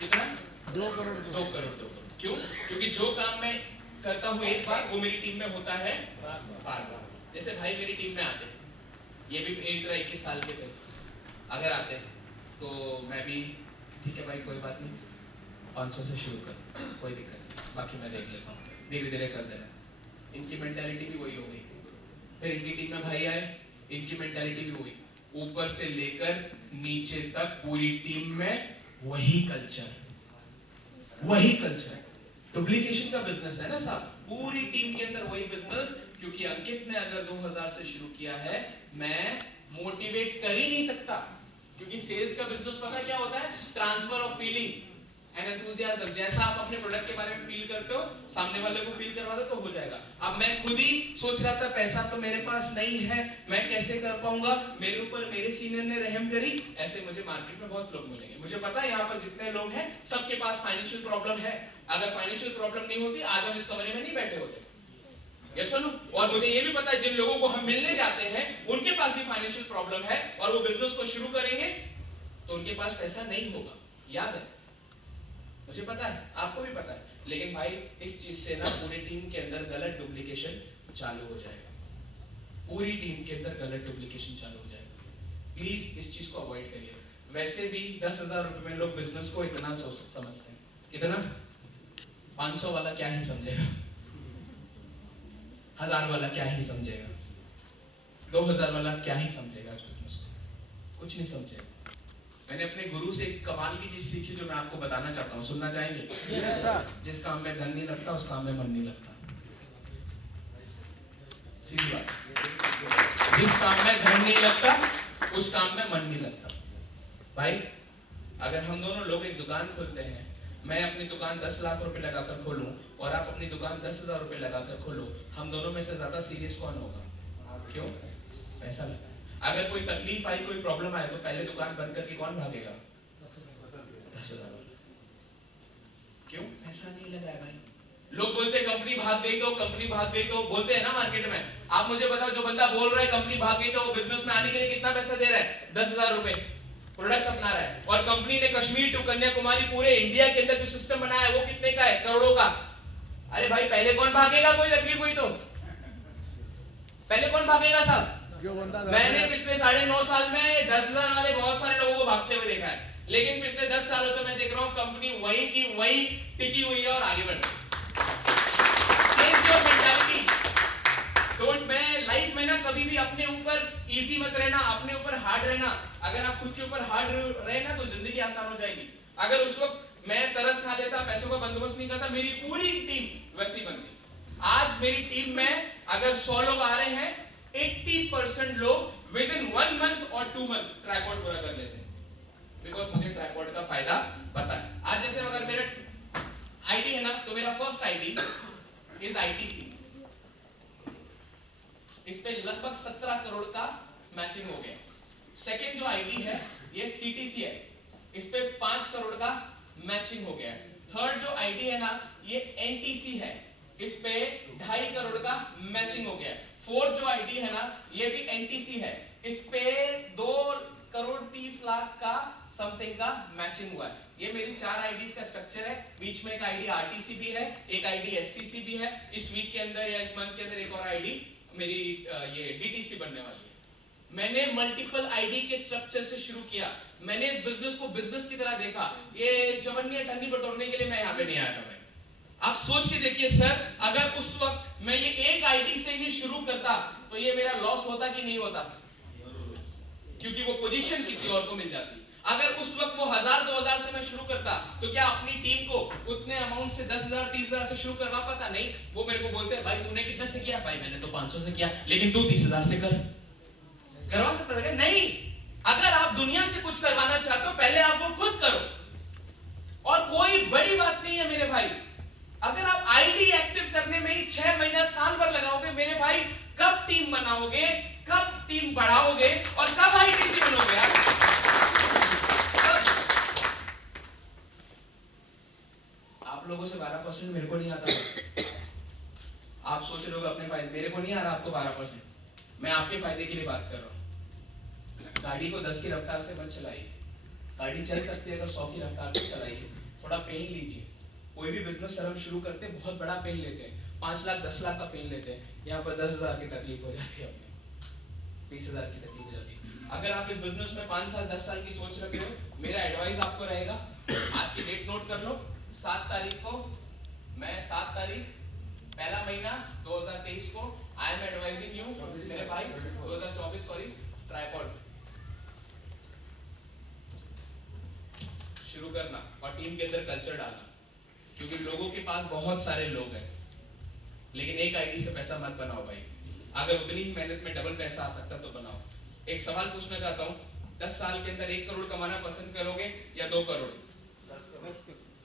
कितना? 2 करोड़। 2 करोड़। क्यों? क्योंकि जो काम मैं करता हूँ एक बार, वो मेरी टीम में होता है बार। जैसे भाई मेरी टीम में आते हैं, ये भी मेरी तरह 21 साल के थे, अगर आते हैं तो मैं भी ठीक है भाई कोई बात नहीं, 500 से शुरू कर, कोई दिक्कत नहीं, बाकी मैं देख लेता हूँ, धीरे धीरे कर देना। इनकी मेंटालिटी भी वही हो गई। फिर इनकी टीम में भाई आए, इनकी मेंटालिटी भी वही, ऊपर से लेकर नीचे तक पूरी टीम में वही कल्चर। डुप्लीकेशन का बिजनेस है ना साहब, पूरी टीम के अंदर वही बिजनेस। क्योंकि अंकित ने अगर 2000 से शुरू किया है, मैं मोटिवेट कर ही नहीं सकता, क्योंकि सेल्स का बिजनेस पता क्या होता है, transfer of feeling and enthusiasm. जैसा आप अपने प्रोडक्ट के बारे में फील करते हो, सामने वाले को फील करवा दो तो हो जाएगा। अब मैं खुद ही सोच रहा था पैसा तो मेरे पास नहीं है, मैं कैसे कर पाऊंगा, मेरे ऊपर मेरे सीनियर ने रहम करी। ऐसे मुझे मार्केट में बहुत लोग मिलेंगे, मुझे पता है यहाँ पर जितने लोग हैं सबके पास फाइनेंशियल प्रॉब्लम है। अगर फाइनेंशियल प्रॉब्लम नहीं होती आज हम इस कमरे में नहीं बैठे होते। यस सुनो, और मुझे ये भी पता है जिन लोगों को हम मिलने जाते हैं उनके पास भी फाइनेंशियल प्रॉब्लम है, और वो बिजनेस को शुरू करेंगे तो उनके पास पैसा नहीं होगा। याद है, मुझे पता है, आपको भी पता है। लेकिन भाई इस चीज से ना पूरी टीम के अंदर गलत डुप्लीकेशन चालू हो जाएगा, पूरी टीम के अंदर गलत डुप्लीकेशन चालू हो जाएगा। प्लीज इस चीज को अवॉइड करिए। वैसे भी 10,000 रुपए में लोग बिजनेस को इतना समझते हैं, कितना? 500 वाला क्या ही समझेगा, 1000 वाला क्या ही समझेगा, 2000 वाला क्या ही समझेगा इस बिजनेस को, कुछ नहीं समझेगा। मैंने अपने गुरु से एक कमाल की चीज सीखी जो मैं आपको बताना चाहता हूँ, सुनना चाहेंगे? जिस काम में धन नहीं लगता उस काम में मन नहीं लगता। सीधी बात, जिस काम में धन नहीं लगता उस काम में मन नहीं लगता। भाई अगर हम दोनों लोग एक दुकान खोलते हैं, मैं अपनी दुकान 10 लाख रुपए लगाकर खोलूं और आप अपनी दुकान 10,000 रुपए लगाकर खोलो, हम दोनों में से ज्यादा सीरियस कौन होगा? क्यों? पैसा लगा। अगर कोई तकलीफ आई, कोई प्रॉब्लम आए तो पहले दुकान बंद करके कौन भागेगा? 10,000 वाला। क्यों? पैसा नहीं लगा है भाई। लोग बोलते कंपनी भाग गई तो बोलते हैं ना मार्केट में। आप मुझे बताओ, जो बंदा बोल रहा है कंपनी भाग गई तो वो बिजनेस में आने के लिए कितना पैसा दे रहा है? 10,000 रुपए प्रोडक्ट्स अपना रहा है। और कंपनी ने कश्मीर टू कन्याकुमारी पूरे इंडिया के अंदर जो सिस्टम बनाया है वो कितने का है? करोड़ों का। अरे भाई पहले कौन भागेगा? कोई तकलीफ हुई तो पहले कौन भागेगा साहब? मैंने पिछले 9.5 साल में 10,000 वाले बहुत सारे लोगों को भागते हुए देखा है, लेकिन पिछले 10 सालों से मैं देख रहा हूं कंपनी वही की वही टिकी हुई है और आगे बढ़ रही है। Change your mentality. डोंट, मैं लाइफ में ना कभी भी अपने ऊपर इजी मत रहना, अपने ऊपर हार्ड रहना। अगर आप खुद के ऊपर हार्ड रहे ना तो जिंदगी आसान हो जाएगी। अगर उस वक्त मैं तरस खा लेता, पैसों का बंदोबस्त नहीं करता, मेरी पूरी टीम वैसी बनती। आज मेरी टीम में अगर 100 लोग आ रहे हैं, 80% लोग विद इन 1 मंथ और 2 मंथ ट्राइपॉड पूरा कर लेते हैं, बिकॉज मुझे ट्राइपॉड का फायदा पता है। आज जैसे अगर मेरा आईडी है ना, तो मेरा फर्स्ट आईडी इज आईटीसी। इस पे लगभग 17 करोड़ का मैचिंग हो गया। सेकेंड जो आईडी है ये सीटीसी है, इस पे 5 करोड़ का मैचिंग हो गया। थर्ड जो आईडी है ना ये एनटीसी है, इस पे 2.5 करोड़ का मैचिंग हो गया। फोर्थ जो आईडी है ना ये भी एनटीसी है, इस पे 2 करोड़ 30 लाख का समथिंग का मैचिंग हुआ है। ये मेरी 4 आईडीज का स्ट्रक्चर है। बीच में एक आईडी आरटीसी भी है, एक आईडी एसटीसी भी है। इस वीक के अंदर या इस मंथ के अंदर एक और आईडी मेरी ये डीटीसी बनने वाली है। मैंने मल्टीपल आईडी के स्ट्रक्चर से शुरू किया। मैंने इस बिजनेस को बिजनेस की तरह देखा। ये चवन्नी टन्नी बटोरने के लिए मैं यहाँ पे नहीं आया था भाई। आप सोच के देखिए सर, अगर उस वक्त मैं ये एक आईडी से ही शुरू करता तो ये मेरा लॉस होता कि नहीं होता? क्योंकि वो पोजीशन किसी और को मिल जाती। अगर उस वक्त वो 1000-2000 से मैं शुरू करता तो क्या अपनी टीम को उतने अमाउंट से 10,000-30,000 से शुरू करवा पाता? नहीं। वो मेरे को बोलते हैं भाई तूने कितने से किया? भाई मैंने तो 500 से किया, लेकिन तू 30,000 से करवा सकता था? नहीं। अगर आप दुनिया से कुछ करवाना चाहते हो पहले आप वो खुद करो। और कोई बड़ी बात नहीं है मेरे भाई, अगर आप आईडी एक्टिव करने में ही 6 महीना साल भर लगाओगे मेरे भाई, कब टीम बनाओगे, कब टीम बढ़ाओगे? आप लोगों से 12% मेरे को नहीं आता। आप सोच रहे हो अपने फायदे, मेरे को नहीं आ रहा आपको 12%, मैं आपके फायदे के लिए बात कर रहा हूँ। गाड़ी को 10 की रफ्तार से मत चलाइए, गाड़ी चल सकती है अगर 100 की रफ्तार से चलाइए। थोड़ा पेन लीजिए। कोई भी बिजनेस सर हम शुरू करते हैं बहुत बड़ा पेन लेते हैं, 5 लाख 10 लाख का पेन लेते हैं, यहाँ पर 10,000 की तकलीफ हो जाती है, अपने 20,000 की तकलीफ हो जाती है। अगर आप इस बिजनेस में 5 साल 10 साल की सोच रखते हो, मेरा एडवाइस आपको रहेगा, आज की डेट नोट कर लो, 7 तारीख को मैं 7 तारीख पहला महीना 2023 को आई एम एडवाइजिंग यू मेरे भाई 2024 सॉरी ट्राइपॉड शुरू करना और टीम के अंदर कल्चर डालना, क्योंकि लोगों के पास बहुत सारे लोग हैं, लेकिन एक आईडी से पैसा मत बनाओ भाई। अगर उतनी ही मेहनत में डबल पैसा आ सकता तो बनाओ। एक सवाल पूछना चाहता हूँ, 10 साल के अंदर 1 करोड़ कमाना पसंद करोगे या 2 करोड़?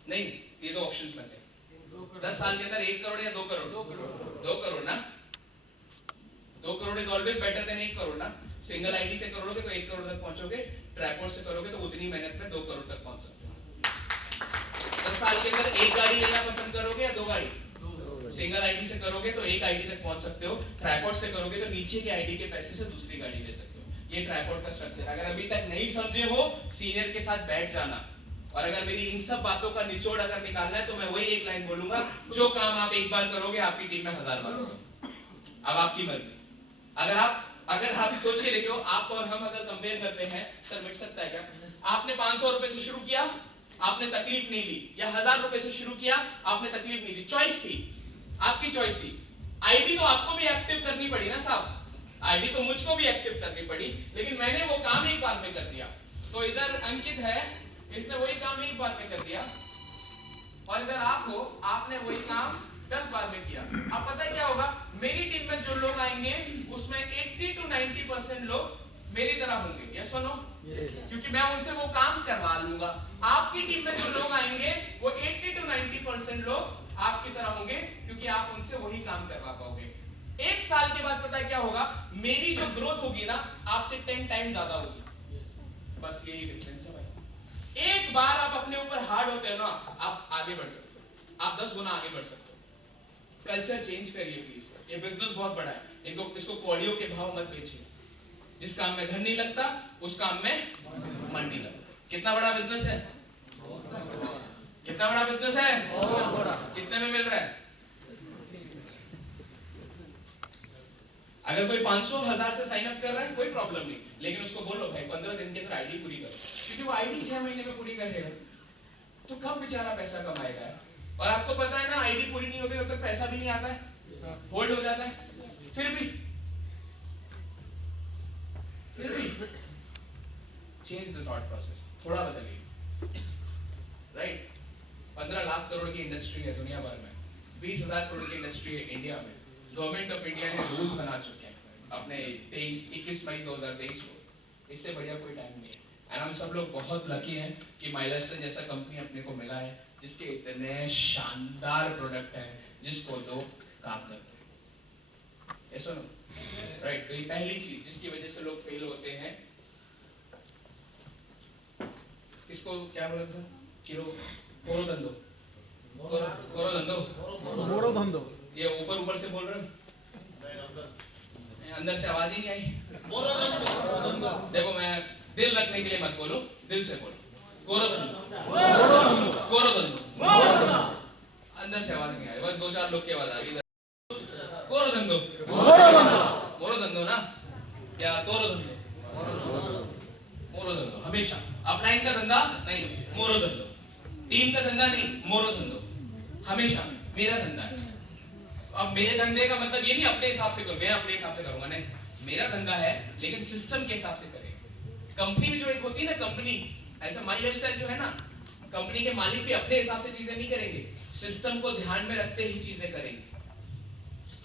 नहीं, ये दो ऑप्शंस में से 10 साल के अंदर 1 करोड़ या 2 करोड़? 2 करोड़ ना। 2 crore is always better than 1 crore ना। सिंगल आईडी से करोगे तो 1 करोड़ तक पहुंचोगे, ट्राइपॉड से करोगे तो उतनी मेहनत में 2 करोड़ तक पहुंच सकते हो। 10 साल के अंदर 1 गाड़ी लेना पसंद करोगे या 2 गाड़ी? सिंगल आईडी से करोगे तो 1 आईडी तक पहुंच सकते हो, ट्राइपॉड से करोगे तो नीचे के आईडी के पैसे से दूसरी गाड़ी ले सकते हो। ये ट्राइपॉड का स्ट्रक्चर। अगर अभी तक नहीं समझे हो, सीनियर के साथ बैठ जाना, और अगर मेरी इन सब बातों का निचोड़ अगर निकालना है तो मैं वही एक लाइन बोलूंगा, जो काम आप एक बार करोगे आपकी टीम में 1000 बार होगा। अब आपकी मर्जी। अगर आप सोच के देखो, आप और हम अगर कंपेयर करते हैं, सर मिट सकता है क्या? आपने 500 रुपए से शुरू किया, आपने तकलीफ नहीं ली, या 1000 रुपए से शुरू किया, आपने तकलीफ नहीं ली, चॉइस थी, आपकी चॉइस थी। आईडी तो आपको भी एक्टिव करनी पड़ी ना साहब, आईडी तो मुझको भी एक्टिव करनी पड़ी, लेकिन मैंने वो काम एक बार में कर दिया। तो इधर अंकित है, इसने वही काम एक बार में कर दिया, और इधर आप हो, आपने वही काम 10 बार में किया। अब पता है क्या होगा, मेरी टीम में जो लोग आएंगे उसमें 80 to 90% लोग मेरी तरह होंगे, यस और नो? क्योंकि मैं उनसे वो काम करवा लूंगा। आपकी टीम में जो लोग आएंगे वो 80 to 90% लोग आपकी तरह होंगे, क्योंकि आप उनसे वही काम करवा पाओगे। 1 साल के बाद पता है क्या होगा, मेरी जो ग्रोथ होगी ना, आपसे 10 टाइम ज्यादा होगी। बस यही डिफरेंस है भाई। एक बार आप अपने ऊपर हार्ड होते हो ना, आप आगे बढ़ सकते हो, आप 10 गुना आगे बढ़ सकते हो। कल्चर चेंज करिए प्लीज। ये बिजनेस बहुत बड़ा है, इसको कौड़ियों के भाव मत बेचिए। जिस काम में धन नहीं लगता उस काम में मन नहीं लगता। कितना बड़ा बिजनेस है? कितना बड़ा बिजनेस है? कितने में मिल रहा है? अगर कोई 500,000 से साइन अप कर रहा है कोई प्रॉब्लम नहीं, लेकिन उसको बोलो भाई 15 दिन के अंदर आईडी पूरी करो, क्योंकि वो आईडी 6 महीने में पूरी करेगा तो कब बेचारा पैसा कमाएगा। और आपको पता है ना, आईडी पूरी नहीं होती तब तक पैसा भी नहीं आता है, होल्ड हो जाता है। फिर भी चेंज द थॉट प्रोसेस, थोड़ा बदलिए, राइट? 15 लाख करोड़ की इंडस्ट्री है दुनिया भर में, 20,000 करोड़ की इंडस्ट्री है इंडिया में। गवर्नमेंट ऑफ इंडिया ने रूल्स बना चुके हैं अपने 21 मई 2023 को। इससे बढ़िया कोई टाइम नहीं है। एंड हम सब लोग बहुत लकी हैं कि माइलस्टोन जैसा कंपनी अपने को मिला है, जिसके इतने शानदार प्रोडक्ट हैं, जिसको दो काम करते हैं, ऐसा ना, राइट? तो ये पहली चीज जिसकी वजह से लोग फेल होते हैं, इसको क्या बोला था? कोरोदंडो। मोरोधंदो। ये ऊपर से बोल रहे हो, अंदर से आवाज ही नहीं आई। देखो, मैं दिल रखने के लिए मत बोलो, दिल से बोलो। कोरोदंडो। अंदर से आवाज नहीं आई, बस 2-4 लोग की आवाज आ गई। मोरोदंडो ना, या तोरोदंडो? मोरोदंडो। हमेशा अपलाइन का धंधा नहीं, मोरोदंडो। टीम का धंधा नहीं, मोरोदंडो। हमेशा मेरा धंधा है। अब मेरे धंधे का मतलब ये नहीं अपने हिसाब से करो, मैं अपने हिसाब से करूंगा, नहीं, मेरा धंधा है लेकिन सिस्टम के हिसाब से करें। कंपनी में जो एक होती है ना कंपनी, ऐसा माई लाइफस्टाइल जो है ना, कंपनी के मालिक भी अपने हिसाब से चीजें नहीं करेंगे, सिस्टम को ध्यान में रखते ही चीजें करेंगे।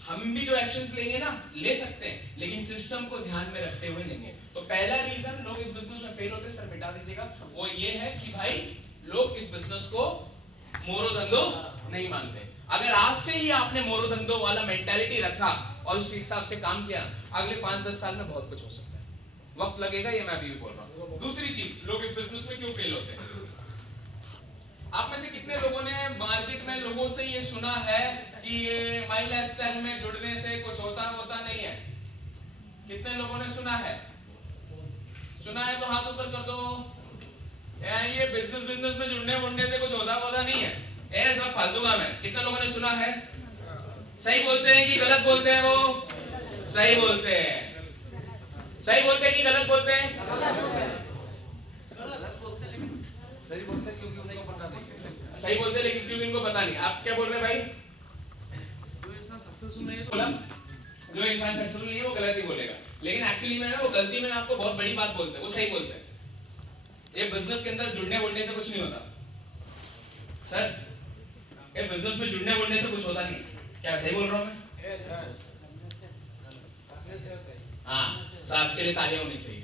हम भी जो एक्शंस लेंगे ना, ले सकते हैं, लेकिन सिस्टम को ध्यान में रखते हुए लेंगे। तो पहला रीजन लोग इस बिजनेस में फेल होते हैं, सर मिटा दीजिएगा, वो ये है कि भाई लोग इस बिजनेस को मोरोधंधो नहीं मानते। अगर आज से ही आपने मोरोधंधो वाला मेंटालिटी रखा और उस हिसाब से काम किया, अगले 5-10 साल में बहुत कुछ हो सकता है। वक्त लगेगा, ये मैं अभी भी बोल रहा हूँ। दूसरी चीज, लोग इस बिजनेस में क्यों फेल होते हैं? आप में से कितने लोगों ने मार्केट में ये सुना है कि ये माई लाइफस्टाइल में जुड़ने से कुछ होता नहीं है? कितने लोगों ने सुना है? सुना है तो हाथ ऊपर कर दो। ये बिजनेस में जुड़ने से कुछ होता नहीं है, ये सब फालतू काम है। कितने लोगों ने सुना है? सही बोलते हैं कि गलत बोलते हैं? वो सही बोलते हैं। सही बोलते हैं कि गलत बोलते हैं? सही बोलते हैं क्योंकि उनको पता नहीं। सही बोलते हैं लेकिन क्यों इनको पता नहीं। आप क्या बोल रहे हैं भाई? जो इंसान सक्सेसफुल नहीं है बोला जो इंसान सक्सेसफुल नहीं है वो गलत ही बोलेगा, लेकिन एक्चुअली में ना वो गलती में आपको बहुत बड़ी बात बोलते हैं, वो सही बोलते हैं। ये बिजनेस के अंदर जुड़ने से कुछ नहीं होता सर। ये बिजनेस में जुड़ने से कुछ होता नहीं। क्या सही बोल रहा हूँ मैं? हाँ, सबके लिए तालियां होनी चाहिए।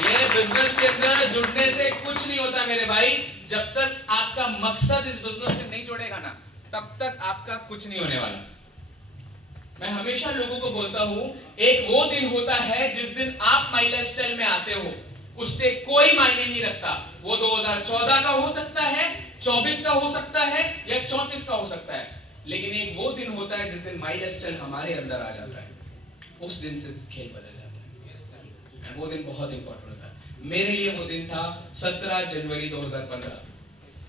ये बिजनेस के अंदर जुड़ने से कुछ नहीं होता मेरे भाई। जब तक आपका मकसद इस बिजनेस में नहीं जुड़ेगा ना, तब तक आपका कुछ नहीं होने वाला। मैं हमेशा लोगों को बोलता हूं, एक वो दिन होता है जिस दिन आप माई लाइफस्टाइल में आते हो, उससे कोई मायने नहीं रखता। वो 2014 का हो सकता है, 24 का हो सकता है या 34 का हो सकता है, लेकिन एक वो दिन होता है जिस दिन माई लाइफस्टाइल हमारे अंदर आ जाता है। उस दिन से खेल बदल जाता है। वो दिन बहुत इंपॉर्टेंट होता है। मेरे लिए वो दिन था 17 जनवरी 2015,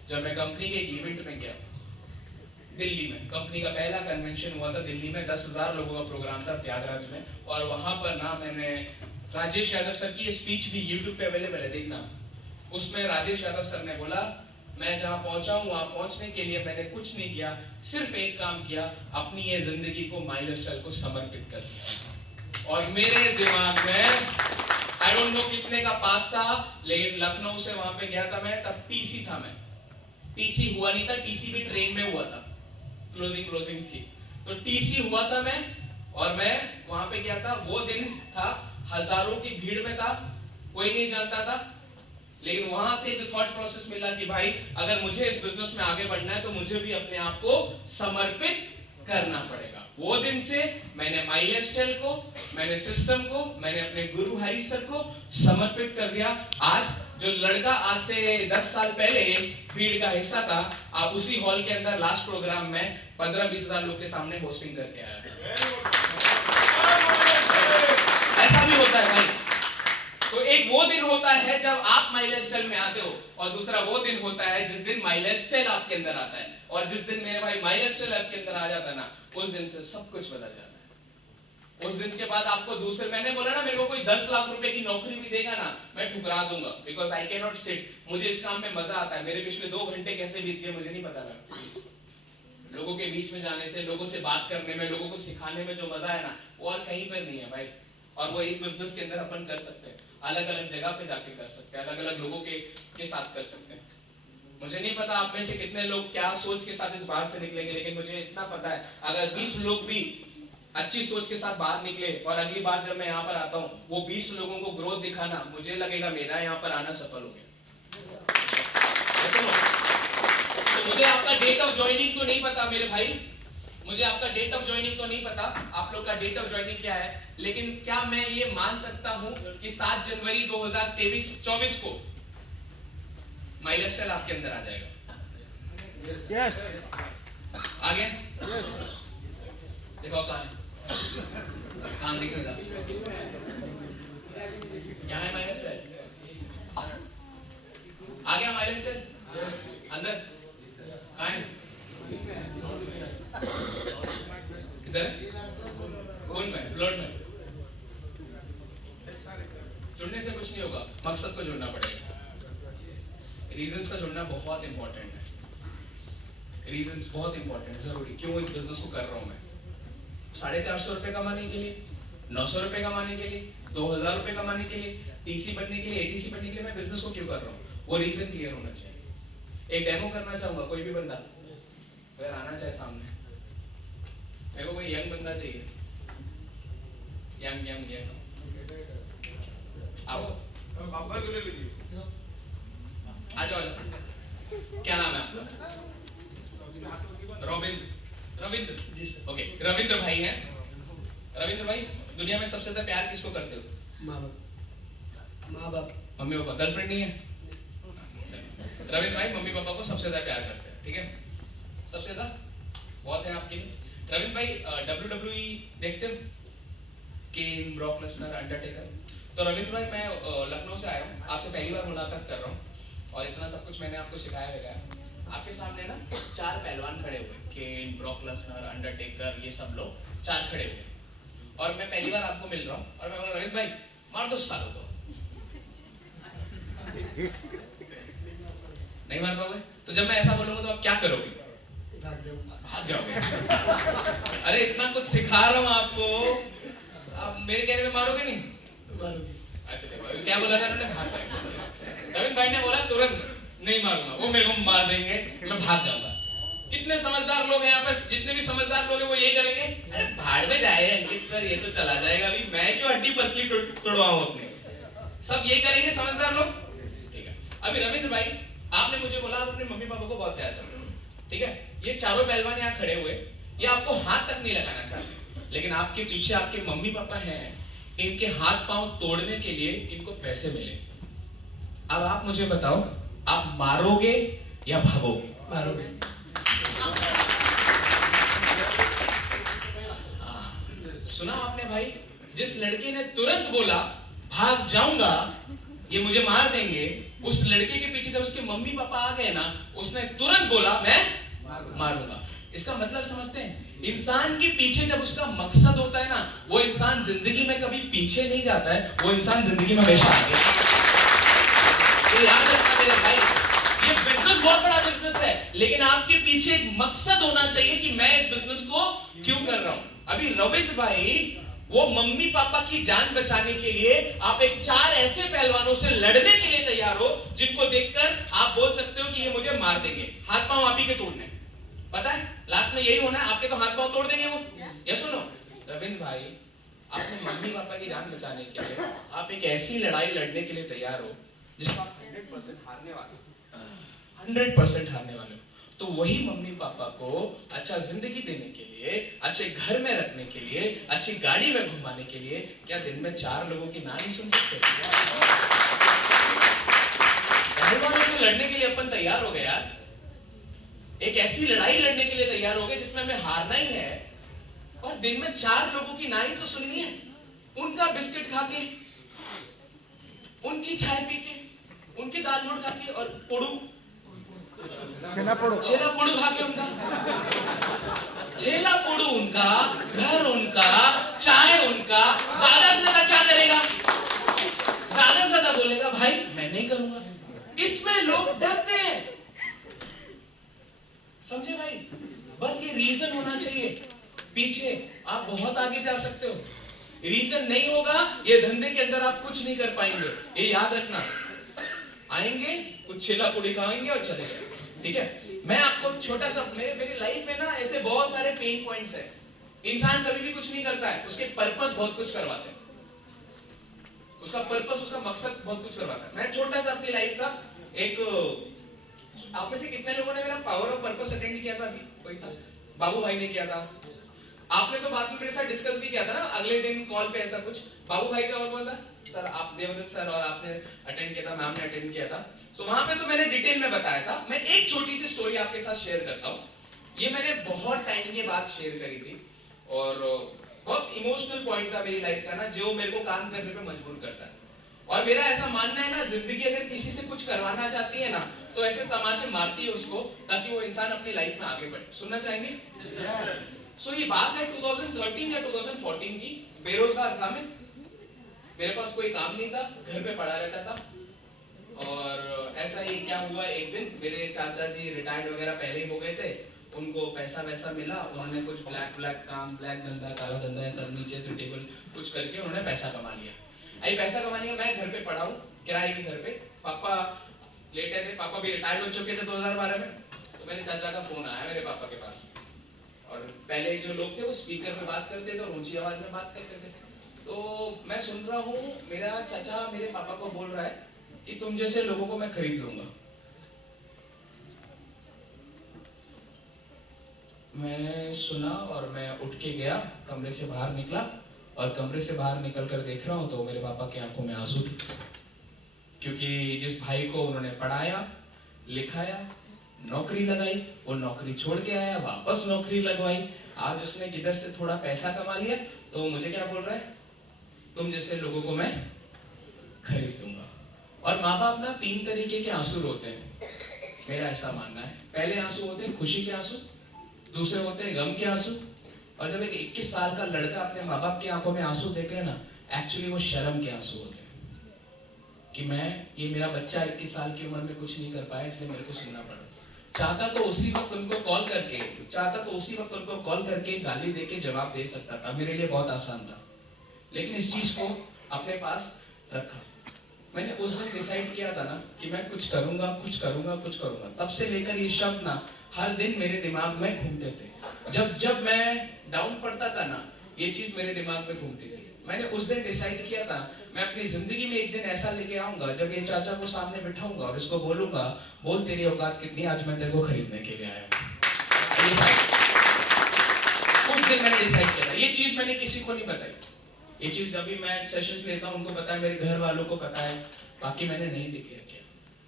जब मैं कंपनी के एक इवेंट में गया दिल्ली में। कंपनी का पहला कन्वेंशन हुआ था दिल्ली में, 10,000 लोगों का प्रोग्राम था त्यागराज में। और वहां पर ना मैंने राजेश यादव सर की स्पीच भी YouTube पे अवेलेबल है, देखना। उसमें राजेश यादव सर ने बोला, मैं जहां पहुंचा हूं वहां पहुंचने के लिए मैंने कुछ नहीं किया, सिर्फ एक काम किया, अपनी ये जिंदगी को माई लाइफस्टाइल को समर्पित कर दिया। और मेरे दिमाग में आई डोंट नो कितने का पास था, लेकिन लखनऊ से वहां पे गया था मैं, तब टीसी था। मैं टीसी हुआ नहीं था, टीसी भी ट्रेन में हुआ था, क्लोजिंग थी, तो टीसी हुआ था मैं, और मैं वहां पे गया था। वो दिन था, हजारों की भीड़ में था, कोई नहीं जानता था, लेकिन वहां से जो थॉट प्रोसेस मिला कि भाई अगर मुझे इस बिजनेस में आगे बढ़ना है तो मुझे भी अपने आप को समर्पित करना पड़ेगा। वो दिन से मैंने माई लाइफस्टाइल को, मैंने सिस्टम को, मैंने अपने गुरु हरी सर को समर्पित कर दिया। आज जो लड़का आज से 10 साल पहले भीड़ का हिस्सा था, आप उसी हॉल के अंदर लास्ट प्रोग्राम में 15-20 हजार लोग के सामने होस्टिंग करके आया। ऐसा भी होता है भाई। तो एक वो दिन होता है जब आप माई लाइफस्टाइल में आते हो, और दूसरा वो दिन होता है जिस दिन माई लाइफस्टाइल आपके अंदर आता है। और जिस दिन मेरे भाई माई लाइफस्टाइल आपके अंदर आ जाता है ना, उस दिन से सब कुछ बदल जाता है। उस दिन के बाद आपको दूसरे, मैंने बोला ना, मेरे को कोई 10 लाख रुपए की नौकरी भी देगा ना, मैं ठुकरा दूंगा, because I can not sit. मुझे इस काम में मजा आता है। मेरे पिछले 2 घंटे कैसे बीत गए मुझे नहीं पता लगा। लोगों के बीच में जाने से, लोगों से बात करने में, लोगों को सिखाने में जो मजा है ना, वो और कहीं पर नहीं है भाई। और वो इस बिजनेस के अंदर अपन कर सकते हैं, अलग अलग जगह पे जाके कर सकते हैं, अलग अलग लोगों के साथ कर सकते हैं। मुझे नहीं पता आप में से कितने लोग क्या सोच के साथ इस बाहर से निकलेंगे, लेकिन मुझे इतना पता है अगर 20 लोग भी अच्छी सोच के साथ बाहर निकले, और अगली बार जब मैं यहाँ पर आता हूँ वो 20 लोगों को ग्रोथ दिखाना, मुझे लगेगा मेरा यहाँ पर आना सफल हो गया। तो मुझे आपका डेट ऑफ ज्वाइनिंग तो नहीं पता मेरे भाई, मुझे आपका डेट ऑफ ज्वाइनिंग तो नहीं पता, आप लोग का डेट ऑफ ज्वाइनिंग क्या है, लेकिन क्या मैं ये मान सकता हूं कि 7 जनवरी 2024 को माई लाइफस्टाइल आपके अंदर आ जाएगा? यस आ गया? देखो कहां है, कहां दिख रहा है, क्या है माई लाइफस्टाइल? आ गया माई लाइफस्टाइल अंदर? कहां है? किधर है? खून में, ब्लड में। जुड़ने से कुछ नहीं होगा, मकसद को जुड़ना पड़ेगा। रीजंस का जुड़ना बहुत इंपॉर्टेंट है। रीजंस बहुत इंपॉर्टेंट है, जरूरी। क्यों इस बिजनेस को कर रहा हूं मैं? 450 रुपए कमाने के लिए, 900 रुपए कमाने के लिए, 2000 रुपए कमाने के लिए, टीसी बनने के लिए, एटीसी बनने के लिए मैं बिजनेस को क्यों कर रहा हूँ? वो रीजन क्लियर होना चाहिए। एक डेमो करना चाहूंगा, कोई भी बंदा अगर आना चाहे सामने, मेरे को कोई यंग बंदा चाहिए, यंग आओ, बाबा को ले लीजिए। आ जाओ। क्या नाम है आपका? रविंद्र जी सर। ओके, रविंद्र भाई हैं। रविंद्र भाई, दुनिया में सबसे ज्यादा प्यार किसको करते हो? माँ बाप। Mummy papa. गर्लफ्रेंड नहीं है? रविंद्र भाई मम्मी पापा को सबसे ज्यादा प्यार करते हैं, ठीक है? सबसे ज्यादा बहुत है आपके लिए। रविंद्र भाई WWE देखते हो, केन, ब्रॉक लेसनर, अंडरटेकर। तो रविंद्र भाई मैं लखनऊ से आया हूँ, आपसे पहली बार मुलाकात कर रहा हूँ और इतना सब कुछ मैंने आपको सिखाया वगैरह। आपके सामने ना 4 पहलवान खड़े हुए, केन, ब्रॉक लेसनर, अंडरटेकर, ये सब लोग 4 खड़े हुए और मैं पहली बार आपको मिल रहा हूँ और मैं बोला रविंद्र भाई मार दो सालों को। नहीं मार पाओगे? तो जब मैं ऐसा बोलूंगा तो आप क्या करोगे? भाग जाओगे। अरे इतना कुछ सिखा रहा हूँ आपको, आप मेरे कहने पे मारोगे नहीं? अच्छा देखो क्या बोला था उन्होंने, भाग जाएंगे। रविंद्र भाई ने बोला तुरंत नहीं मारूंगा, वो मेरे को मार देंगे, मैं भाग जाऊंगा। कितने समझदार लोग हैं यहाँ पे, जितने भी समझदार लोग हैं वो ये करेंगे, अरे भाड़ में जाए अंकित सर, ये तो चला जाएगा, अभी मैं क्यों हड्डी पसली तोड़वाऊं अपने। सब ये करेंगे समझदार लोग, ठीक है। अभी रविंद्र भाई आपने मुझे बोला आप अपने मम्मी पापा को बहुत प्यार करते हो, ठीक है। ये चारों पहलवान यहाँ खड़े हुए, ये आपको हाथ तक नहीं लगाना चाहते, लेकिन आपके पीछे आपके मम्मी पापा हैं, इनके हाथ पांव तोड़ने के लिए इनको पैसे मिले। अब आप मुझे बताओ, आप मारोगे या भागोगे? मारोगे। सुना आपने भाई, जिस लड़के ने तुरंत बोला भाग जाऊंगा, ये मुझे मार देंगे, उस लड़के के पीछे जब उसके मम्मी पापा आ गए ना, उसने तुरंत बोला मैं मारूंगा। इसका मतलब समझते हैं, इंसान के पीछे जब उसका मकसद होता है ना, वो इंसान जिंदगी में कभी पीछे नहीं जाता है, वो इंसान जिंदगी में हमेशा आगे। तो याद रखना मेरे भाई, ये बिजनेस बहुत बड़ा बिजनेस है, लेकिन आपके पीछे एक मकसद होना चाहिए कि मैं इस बिजनेस को क्यों कर रहा हूं। अभी रविंद्र भाई वो मम्मी पापा की जान बचाने के लिए आप एक 4 ऐसे पहलवानों से लड़ने के लिए तैयार हो, जिनको देखकर आप बोल सकते हो कि ये मुझे मार देंगे, हाथ पांव आप ही के तोड़ने। पता है लास्ट में यही होना है, आपके तो हाथ पांव तोड़ देंगे वो। ये सुनो रविंद्र भाई, अपने मम्मी पापा की जान बचाने के लिए आप एक ऐसी लड़ाई लड़ने के लिए तैयार हो जिसमें आप 100% हारने वाले हो, 100% हारने वाले हो। तो वही मम्मी पापा को अच्छा जिंदगी देने के लिए, अच्छे घर में रखने के लिए, अच्छी गाड़ी में घुमाने के लिए, क्या दिन में 4 लोगों की ना नहीं सुन सकते? पहलवानों से लड़ने के लिए अपन तैयार हो गए यार, एक ऐसी लड़ाई लड़ने के लिए तैयार हो गए जिसमें हमें हारना ही है, और दिन में 4 लोगों की ना ही तो सुननी है। उनका बिस्किट खा के, उनकी चाय पी के, उनकी दाल मोट खा के, और छेला पोड़ू खा के, उनका छेला पोड़ू उनका, घर उनका, चाय उनका, ज्यादा से ज्यादा क्या करेगा? ज्यादा से ज्यादा बोलेगा भाई मैं नहीं करूंगा। इसमें लोग डरते हैं, समझे भाई? बस ये रीजन होना चाहिए पीछे, आप बहुत आगे जा सकते हो। रीजन नहीं होगा, ये धंधे के अंदर आप कुछ नहीं कर पाएंगे, ये याद रखना। आएंगे कुछ छेला पूड़ी खाएंगे और चले गए, ठीक है। मैं आपको छोटा सा, मेरी लाइफ में ना ऐसे बहुत सारे पेन पॉइंट्स हैं। इंसान कभी भी कुछ नहीं करता है, उसके पर्पस बहुत कुछ करवाते हैं, उसका पर्पस, उसका मकसद बहुत कुछ करवाता है। मैं छोटा सा अपनी लाइफ का एक, आप में से कितने लोगों ने मेरा पावर ऑफ पर्पस अटेंड किया था? अभी कोई था? बाबू भाई ने किया था, आपने तो बाद में मेरे साथ डिस्कस भी किया था ना अगले दिन कॉल पे, ऐसा कुछ। बाबू भाई का और कौन था? सर आप, देवदत्त सर, और आपने अटेंड किया था, मैम ने अटेंड किया था। सो वहां पे तो मैंने डिटेल में बताया था। मैं एक छोटी सी स्टोरी आपके साथ शेयर करता हूँ, ये मैंने बहुत टाइम के बाद शेयर करी थी, और बहुत इमोशनल पॉइंट था मेरी लाइफ का ना, जो मेरे को काम करने पे मजबूर करता है। और मेरा ऐसा मानना है ना, जिंदगी अगर किसी से कुछ करवाना चाहती है ना, तो ऐसे तमाचे मारती है उसको, ताकि वो इंसान अपनी लाइफ में आगे बढ़े। सुनना चाहेंगे? सो ये बात है 2013 या 2014 की। बेरोजगार था मैं, मेरे पास कोई काम नहीं था, घर पे पड़ा रहता था। और ऐसा ही क्या हुआ, एक दिन मेरे चाचा जी रिटायर्ड वगैरह पहले ही हो गए थे, उनको पैसा वैसा मिला, उन्होंने कुछ ब्लैक काम, ब्लैक धंधा, काला धंधा, ऐसा नीचे से टेबल कुछ करके उन्होंने पैसा कमा लिया। आई पैसा कमाने का, मैं घर पे पड़ा हूँ किराए के घर पे, पापा लेटे थे, पापा भी रिटायर्ड हो चुके थे 2012 में। तो मेरे चाचा का फोन आया मेरे पापा के पास, और पहले जो लोग थे वो स्पीकर पे बात करते थे और ऊंची आवाज में बात करते थे। तो मैं सुन रहा हूँ, मेरा चाचा मेरे पापा को बोल रहा है कि तुम जैसे लोगों को मैं खरीद लूंगा। मैंने सुना और मैं उठ के गया, कमरे से बाहर निकला, और कमरे से बाहर निकल कर देख रहा हूँ तो मेरे पापा की आंखों में आंसू थे, क्योंकि जिस भाई को उन्होंने पढ़ाया, लिखाया, नौकरी लगाई, वो नौकरी छोड़ के आया, वापस नौकरी लगवाई, आज उसने किधर से थोड़ा पैसा कमा लिया तो मुझे क्या बोल रहा है, तुम जैसे लोगों को मैं खरीद दूंगा। और माँ बाप ना 3 तरीके के आंसू रोते हैं, मेरा ऐसा मानना है। पहले आंसू होते हैं खुशी के आंसू, दूसरे होते हैं गम के आंसू, और जब एक 21 साल का लड़का अपने माँ बाप की आंखों में आंसू देख ले ना, एक्चुअली वो शर्म के आंसू होते हैं कि ये मेरा बच्चा 21 साल की उम्र में कुछ नहीं कर पाया, इसलिए मेरे को सुनना पड़ा। चाहता तो उसी वक्त उनको कॉल करके गाली देके जवाब दे सकता था, मेरे लिए बहुत आसान था, लेकिन इस चीज को अपने पास रखा। मैंने उस दिन डिसाइड किया था ना कि मैं कुछ करूंगा। तब से लेकर ये शब्द ना हर दिन मेरे दिमाग में घूमते थे। जब मैं डाउन पड़ता था ना, ये चीज मेरे दिमाग में घूमती थी। मैंने उस दिन डिसाइड किया था, मैं अपनी जिंदगी में एक दिन ऐसा लेके आऊंगा जब ये चाचा को सामने बिठाऊंगा और इसको बोलूंगा, बोल तेरी औकात कितनी, आज मैं तेरे को खरीदने के लिए आया हूं। उस दिन मैंने डिसाइड किया था। ये चीज मैंने किसी को नहीं बताई। ये चीज जब भी मैं सेशंस लेता हूं उनको पता है, मेरे घर वालों को पता है, बाकी मैंने नहीं डिक्लेयर किया।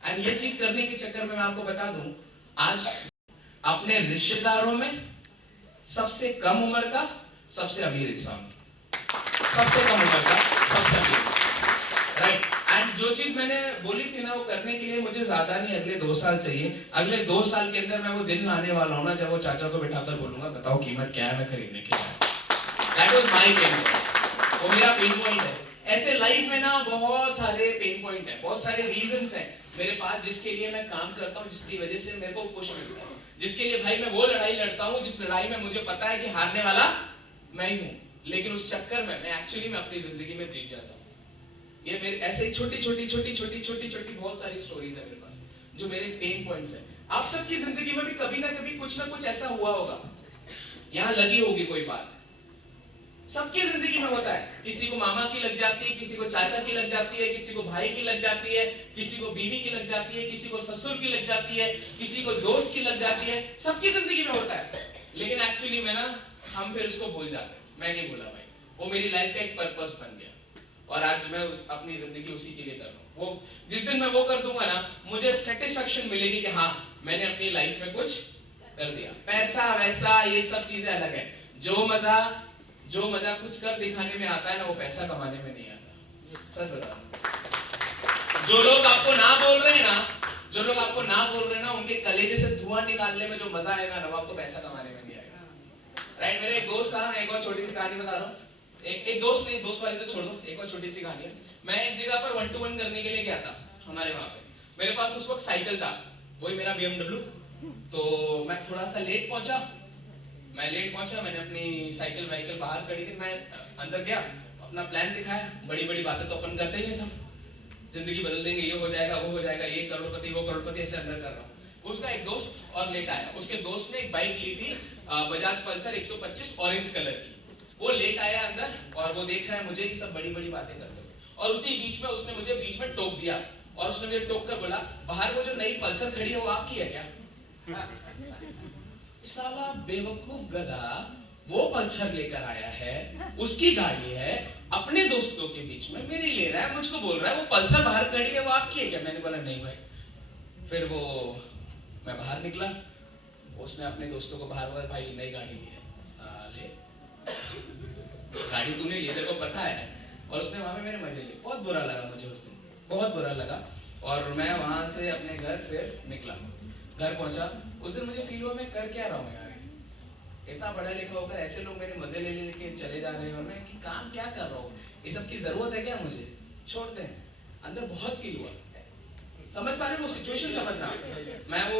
एंड ये चीज करने के चक्कर में मैं आपको बता दूं, आज अपने रिश्तेदारों में सबसे कम उम्र का सबसे अमीर इंसान, सबसे कम उम्र का सबसे अमीर, राइट। एंड जो चीज मैंने बोली थी ना, वो करने के लिए मुझे ज्यादा नहीं, अगले 2 साल चाहिए। अगले 2 साल के अंदर मैं वो दिन लाने वाला हूं ना, जब वो चाचा को बिठाकर बोलूंगा, बताओ कीमत क्या है, मैं खरीदने के लिए। That was my pain point, वो मेरा पेन पॉइंट है। ऐसे लाइफ में ना बहुत सारे पेन पॉइंट हैं, बहुत सारे रीजंस हैं मेरे पास जिसके लिए मैं काम करता हूं, जिसकी वजह से मेरे को पुश मिलता है, जिसके लिए भाई मैं वो लड़ाई लड़ता हूं जिस लड़ाई में मुझे पता है कि हारने वाला मैं ही हूं, लेकिन उस चक्कर में मैं एक्चुअली में अपनी जिंदगी में जीत जाता हूं। ये मेरे ऐसे ही छोटी बहुत सारी स्टोरीज है मेरे पास, जो मेरे पेन पॉइंट्स हैं। आप सबकी जिंदगी में भी कभी ना कभी कुछ ना कुछ ऐसा हुआ होगा, यहाँ लगी होगी कोई बात, सबकी जिंदगी में होता है। किसी को मामा की लग जाती है, किसी को चाचा की लग जाती है, किसी को भाई की लग जाती है, किसी को बीवी की लग जाती है, किसी को ससुर की लग जाती है, किसी को दोस्त की लग जाती है, सबकी जिंदगी में होता है। लेकिन एक्चुअली में ना हम फिर उसको भूल जाते हैं। मैं नहीं भूला भाई, वो मेरी लाइफ का एक पर्पस बन गया, और आज मैं अपनी जिंदगी उसी के लिए कर रहा हूँ। वो जिस दिन मैं वो कर दूंगा ना, मुझे सेटिस्फेक्शन मिलेगी कि हाँ मैंने अपनी लाइफ में कुछ कर दिया। पैसा वैसा ये सब चीजें अलग है, जो मजा कुछ कर दिखाने में आता है ना, वो पैसा कमाने में नहीं आता। सच बता रहा हूं। जो लोग आपको ना बोल रहे हैं ना, उनके कलेजे से धुआं निकालने में जो मजा आएगा ना, वो आपको पैसा कमाने में नहीं आएगा, राइट। मेरे एक दोस्त था, मैं एक और छोटी सी कहानी बता रहा हूँ। एक दोस्त नहीं, दोस्त वाली तो छोड़ दो, एक और छोटी सी कहानी है। मैं एक जगह पर 1-to-1 करने के लिए गया था हमारे वहां पे। मेरे पास उस वक्त साइकिल था, वही मेरा BMW। तो मैं थोड़ा सा लेट पहुंचा, मैंने अपनी साइकिल बाहर खड़ी थी, मैं अंदर गया, अपना प्लान दिखाया। बड़ी बड़ी बातें तो अपन करते ही हैं सब, जिंदगी बदल देंगे, ये हो जाएगा, वो हो जाएगा, ये करोड़पति, वो करोड़पति, ऐसे अंदर कर रहा हूँ। उसका एक दोस्त और लेट आया, उसके दोस्त ने एक बाइक ली थी बजाज पल्सर 125 ऑरेंज कलर की। वो लेट आया अंदर और वो देख रहा है मुझे, ये सब बड़ी बड़ी बातें करते हुए, और उसी बीच में उसने मुझे बीच में टोक दिया, और उसने मुझे टोक कर बोला, बाहर वो जो नई पल्सर खड़ी है वो आपकी है क्या? साला बेवकूफ गधा, वो पल्सर लेकर आया है, उसकी गाड़ी है, अपने दोस्तों के बीच में मेरी ले रहा है, मुझको बोल रहा है वो पल्सर बाहर खड़ी है, वो आपकी है क्या? मैंने बोला नहीं भाई। फिर मैं बाहर निकला, उसने अपने दोस्तों को बाहर बोला, भाई नई गाड़ी ली है। साले गाड़ी तूने ली, तेरे को पता है। और उसने वहां पे मेरे मजे लिए, बहुत बुरा लगा मुझे उस दिन, बहुत बुरा लगा। और मैं वहां से अपने घर फिर निकला, घर पहुंचा। उस दिन मुझे फील हुआ मैं कर क्या रहा हूँ यार, इतना पढ़ा लिखा होकर ऐसे लोग मेरे मजे ले लेके चले जा रहे हैं, और मैं काम क्या कर रहा हूँ, ये सब की जरूरत है क्या मुझे? छोड़ते हैं। अंदर बहुत फील हुआ, समझ पा रहे हो वो सिचुएशन, समझना मैं वो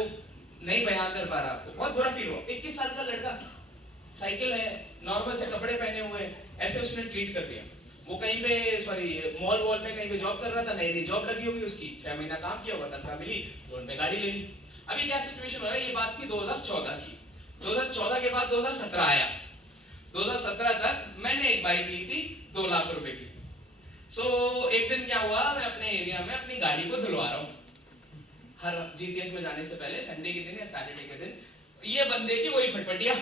नहीं बयान कर पा रहा आपको, बहुत बुरा फील हुआ। 21 साल का लड़का, साइकिल है, नॉर्मल से कपड़े पहने हुए, ऐसे उसने ट्रीट कर दिया। वो कहीं पे मॉल में कहीं पे जॉब कर रहा था, नई जॉब लगी होगी उसकी, 6 महीना काम किया हुआ, तनख्वाह मिली, लोन पे गाड़ी ले ली। अभी क्या सिचुएशन हो रहा है, ये बात थी 2014 की। 2014 के बाद 2017 आया। 2017 तक मैंने एक बाइक ली थी 2 लाख रुपए की। एक दिन क्या हुआ, मैं अपने एरिया में अपनी गाड़ी को धुलवा रहा हूँ, हर जीटीएस में जाने से पहले, संडे के दिन या सैटरडे के दिन। ये बंदे की वही फटफटिया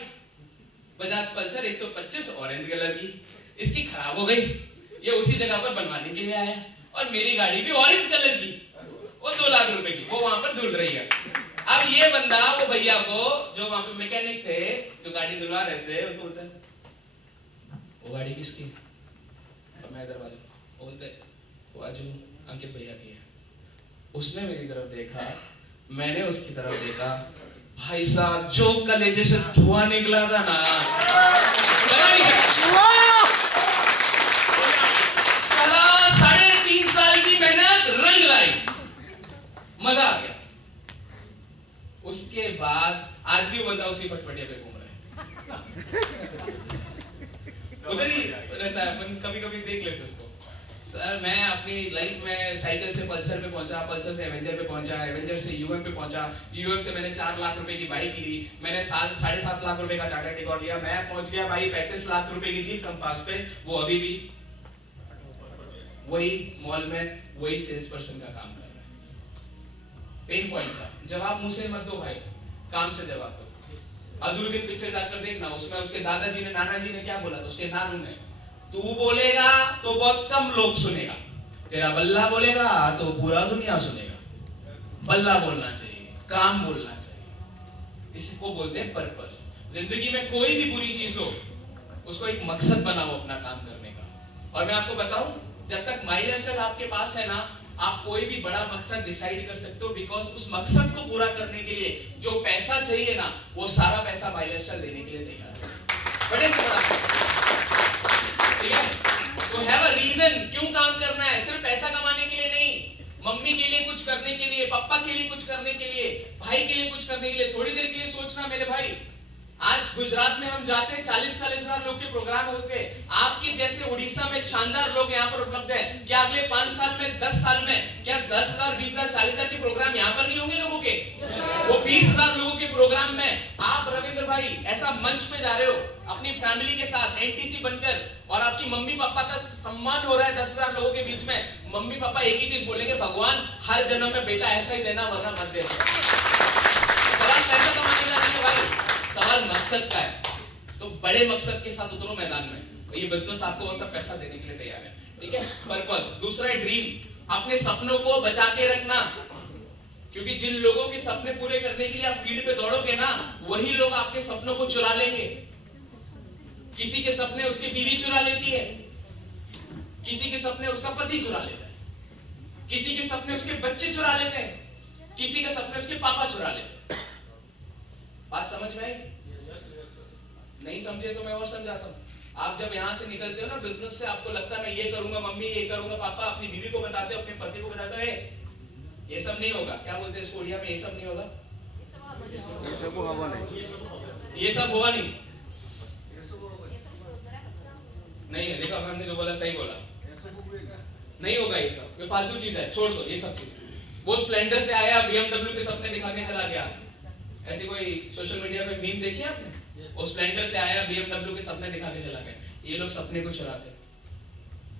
बजाज पल्सर 125 ऑरेंज कलर की, इसकी खराब हो गई, ये उसी जगह पर बनवाने के लिए आया, और मेरी गाड़ी भी ऑरेंज कलर की, वो 2 लाख रुपए की, वो वहां पर धुल रही है। अब ये बंदा वो भैया को जो वहां पे मैकेनिक थे जो गाड़ी धुलवा रहे थे उसको बोलता है वो गाड़ी किसकी? और मैं इधर वाले बोलते वो आजू अंकित भैया की है। उसने मेरी तरफ देखा, मैंने उसकी तरफ देखा, भाई साहब जो कलेजे से धुआं निकला था ना, साला 3.5 साल की मेहनत रंग लाई, मजा आ गया। उसके बाद आज भी बंदा उसी फटफटिया पे घूम रहा है, उधर ही रहता है, अपन कभी कभी देख लेते उसको। सर मैं अपनी लाइफ में साइकिल से पल्सर पे पहुंचा, पल्सर से एवेंजर पे पहुंचा, एवेंजर से यूएम पे पहुंचा, यूएम से मैंने 4 लाख रुपए की बाइक ली, मैंने 7.5 लाख रुपए का टाटा टिकॉट लिया, मैं पहुंच गया भाई 35 लाख रुपए की जीप कंपास पे। वो अभी भी वही मॉल में वही सेल्स पर्सन का काम कर रहा है। पेन पॉइंट था, जवाब मुंह से मत दो भाई, काम से जवाब दो। अज़रुद्दीन पिक्चर जाकर देखना, उसमें उसके दादाजी ने नानाजी ने क्या बोला था, उसके नानू ने, तू बोलेगा तो बहुत कम लोग सुनेगा, तेरा बल्ला बोलेगा तो पूरा दुनिया सुनेगा। बल्ला बोलना चाहिए, काम बोलना चाहिए, इसको बोलते हैं पर्पस। जिंदगी में कोई भी बुरी चीज हो उसको एक मकसद बनाओ अपना काम करने का। और मैं आपको बताऊं, जब तक माइलस्टोन आपके पास है ना, आप कोई भी बड़ा मकसद डिसाइड कर सकते हो, बिकॉज उस मकसद को पूरा करने के लिए जो पैसा चाहिए ना, वो सारा पैसा माइलस्टोन देने के लिए तैयार है, बड़े से बड़ा। ठीक है, तो हैव अ रीजन क्यों काम करना है, सिर्फ पैसा कमाने के लिए नहीं, मम्मी के लिए कुछ करने के लिए, पापा के लिए कुछ करने के लिए, भाई के लिए कुछ करने के लिए, थोड़ी देर के लिए सोचना मेरे भाई। आज गुजरात में हम जाते हैं, 40-40 हजार लोग के प्रोग्राम होते हैं, आपके जैसे उड़ीसा में शानदार लोग यहाँ पर उपलब्ध है। क्या अगले 5 साल में, 10 साल में, क्या 10,000, 20,000, 40,000 के प्रोग्राम यहाँ पर नहीं होंगे लोगों के? वो 20,000 लोगों के प्रोग्राम में आप रविंद्र भाई ऐसा मंच पे जा रहे हो अपनी फैमिली के साथ एनटीसी बनकर, और आपकी मम्मी पापा का सम्मान हो रहा है 10,000 लोगों के बीच में। मम्मी पापा एक ही चीज बोलेंगे, भगवान हर जन्म में बेटा ऐसा ही देना, वरना मत दे। सवाल पैसा कमाने का नहीं भाई, सवाल मकसद का है। तो बड़े मकसद के साथ उतरो मैदान में, ये बिजनेस आपको वो सब पैसा देने के लिए तैयार है। ठीक है, पर्पस। दूसरा है ड्रीम, अपने सपनों को बचा के रखना, क्योंकि जिन लोगों के सपने पूरे करने के लिए आप फील्ड पे दौड़ोगे ना, वही लोग आपके सपनों को चुरा लेंगे। किसी के सपने उसकी बीवी चुरा लेती है, किसी के सपने उसका पति चुरा लेता है, किसी के सपने उसके बच्चे चुरा लेते हैं, किसी के सपने उसके पापा चुरा लेते हैं। बात समझ में आई? नहीं समझे तो मैं और समझाता हूँ। आप जब यहाँ से निकलते हो ना बिजनेस से, आपको लगता है मैं ये करूंगा, मम्मी ये करूंगा, पापा अपनी बीवी को बताते हो, अपने पति को बताते हो, ये सब नहीं होगा। क्या बोलते हैं इसको उड़िया में? ये सब नहीं होगा, ये सब हुआ नहीं, नहीं है। देखो हमने जो बोला सही बोला, नहीं होगा ये सब, ये फालतू चीज है, छोड़ दो ये सब चीज। वो स्प्लेंडर से आया, BMW के सपने दिखा के चला गया। ऐसी कोई सोशल मीडिया पे मीम देखी आपने? वो स्प्लेंडर से आया, BMW के सपने दिखा के चला गया। ये लोग सपने को चुराते,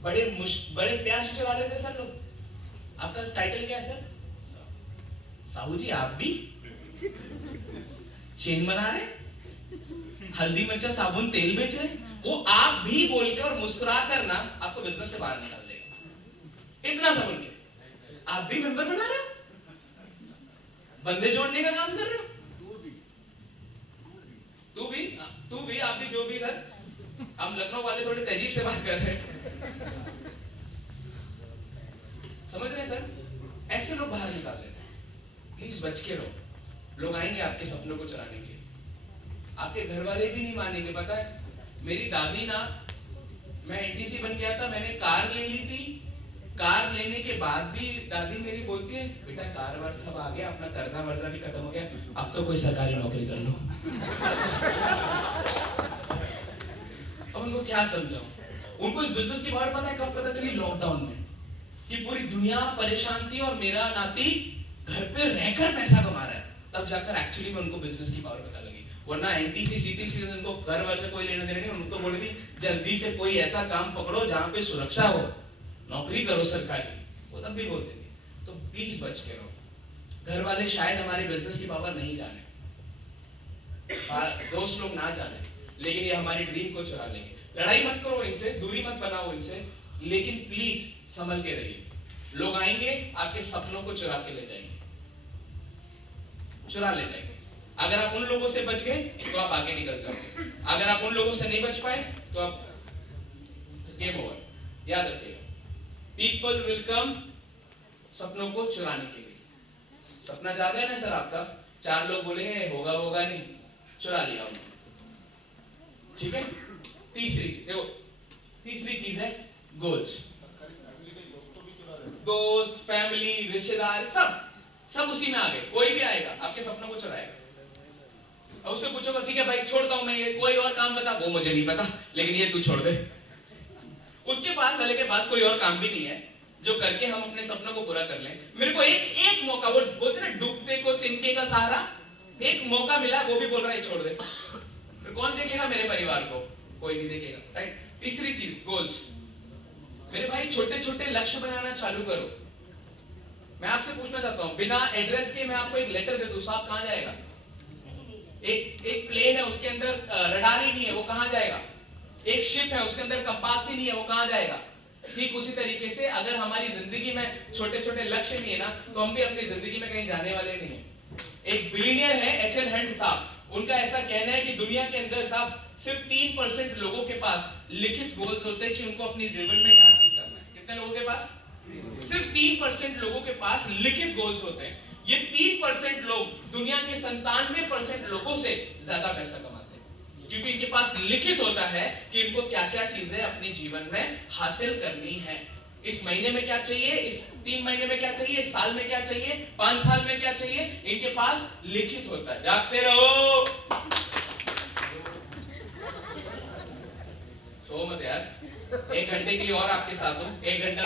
बड़े प्यार से चुरा लेते सर लोग। आपका टाइटल क्या है सर? साहू जी आप भी चेन बना रहे, हल्दी मिर्चा साबुन तेल बेच रहे, वो आप भी बोलकर मुस्कुरा कर ना आपको बिजनेस से बाहर निकाल देगा। इतना सा बोल के आप भी मेंबर बना रहे हो, बंदे जोड़ने का काम कर रहे हो। तू भी आप भी, जो भी सर, हम लखनऊ वाले थोड़ी तहजीब से बात कर रहे हैं, समझ रहे हैं सर? ऐसे लोग बाहर निकाल लेते हैं, प्लीज बच के रहो। लोग आएंगे आपके सपनों को चुराने के लिए, आपके घर वाले भी नहीं मानेंगे। पता है मेरी दादी ना, मैं एनटीसी बन गया था, मैंने कार ले ली थी, कार लेने के बाद भी दादी मेरी बोलती है, बेटा कार वार सब आ गया, अपना कर्जा वर्जा भी खत्म हो गया, अब तो कोई सरकारी नौकरी कर लो। अब उनको क्या समझाऊं? उनको इस बिजनेस की बात पता है कब पता चली? लॉकडाउन में, कि पूरी दुनिया परेशान थी और मेरा नाती घर पे रहकर पैसा कमा रहा है, तब जाकर एक्चुअली में उनको बिजनेस की पावर पता लगी। वरना एनटीसी सीटीसी उनको घर वर से कोई लेना देना नहीं। उनको बोली थी जल्दी से कोई ऐसा काम पकड़ो जहां पे सुरक्षा हो, नौकरी करो सरकारी, वो तब भी बोलते थे। तो प्लीज बच के रहो। घर वाले शायद हमारे बिजनेस की पावर नहीं जाने, दोस्त लोग ना जाने, लेकिन ये हमारी ड्रीम को चुरा लेंगे। लड़ाई मत करो इनसे, दूरी मत बनाओ इनसे, लेकिन प्लीज संभल के रहिए। लोग आएंगे आपके सपनों को चुरा के ले जाएंगे। चुरा ले जाएंगे। अगर आप उन लोगों से बच गए तो आप आगे निकल जाओगे, अगर आप उन लोगों से नहीं बच पाए तो आप गेम ओवर। याद रखिएगा, पीपल विल कम सपनों को चुराने के लिए। सपना जागा है ना सर आपका, 4 लोग बोलेंगे होगा होगा नहीं, चुरा लिया उन्होंने। ठीक है, तीसरी चीज है गोल्स। दोस्त, फैमिली, रिश्तेदार सब उसी में आ गए। कोई भी आएगा आपके सपनों को चुराएगा। और उससे पूछोगा ठीक है भाई छोड़ता हूं मैं ये, कोई और काम बता, वो मुझे नहीं पता लेकिन ये तू छोड़ दे। उसके पास वाले के पास कोई और काम भी नहीं है जो करके हम अपने सपनों को पूरा कर लें। मेरे को एक मौका, वो बोलते ना डूबते को तिनके का सहारा, एक मौका मिला, वो भी बोल रहा है छोड़ दे। फिर कौन देखेगा मेरे परिवार को? कोई नहीं देखेगा, राइट। तीसरी चीज गोल्स। मेरे भाई छोटे छोटे लक्ष्य बनाना चालू करो। मैं आपसे पूछना चाहता हूं, बिना एड्रेस के मैं आपको एक लेटर दे दूं, साहब कहां जाएगा? एक प्लेन है उसके अंदर रडार ही नहीं है, वो कहां जाएगा? एक शिप है उसके अंदर कंपास ही नहीं है, वो कहां जाएगा? ठीक उसी तरीके से अगर हमारी जिंदगी में छोटे छोटे लक्ष्य नहीं है ना, तो हम भी अपनी जिंदगी में कहीं जाने वाले नहीं है। एक बिलियनियर है एच.एल. हंट साहब, उनका ऐसा कहना है कि दुनिया के अंदर साहब सिर्फ 3% लोगों के पास लिखित गोल्स होते हैं कि उनको अपने जीवन में क्या अचीव करना है। कितने लोगों के पास? सिर्फ 3% लोगों के पास लिखित गोल्स होते हैं। ये 3% लोग दुनिया के 97% लोगों से ज्यादा पैसा कमाते हैं, क्योंकि इनके पास लिखित होता है कि इनको क्या क्या चीजें अपने जीवन में हासिल करनी है। इस महीने में क्या चाहिए, इस 3 महीने में क्या चाहिए, इस साल में क्या चाहिए, 5 साल में क्या चाहिए, इनके पास लिखित होता है। जागते रहो, सो मत यार। 1 घंटे के लिए और आपके साथ हूं, 1 घंटा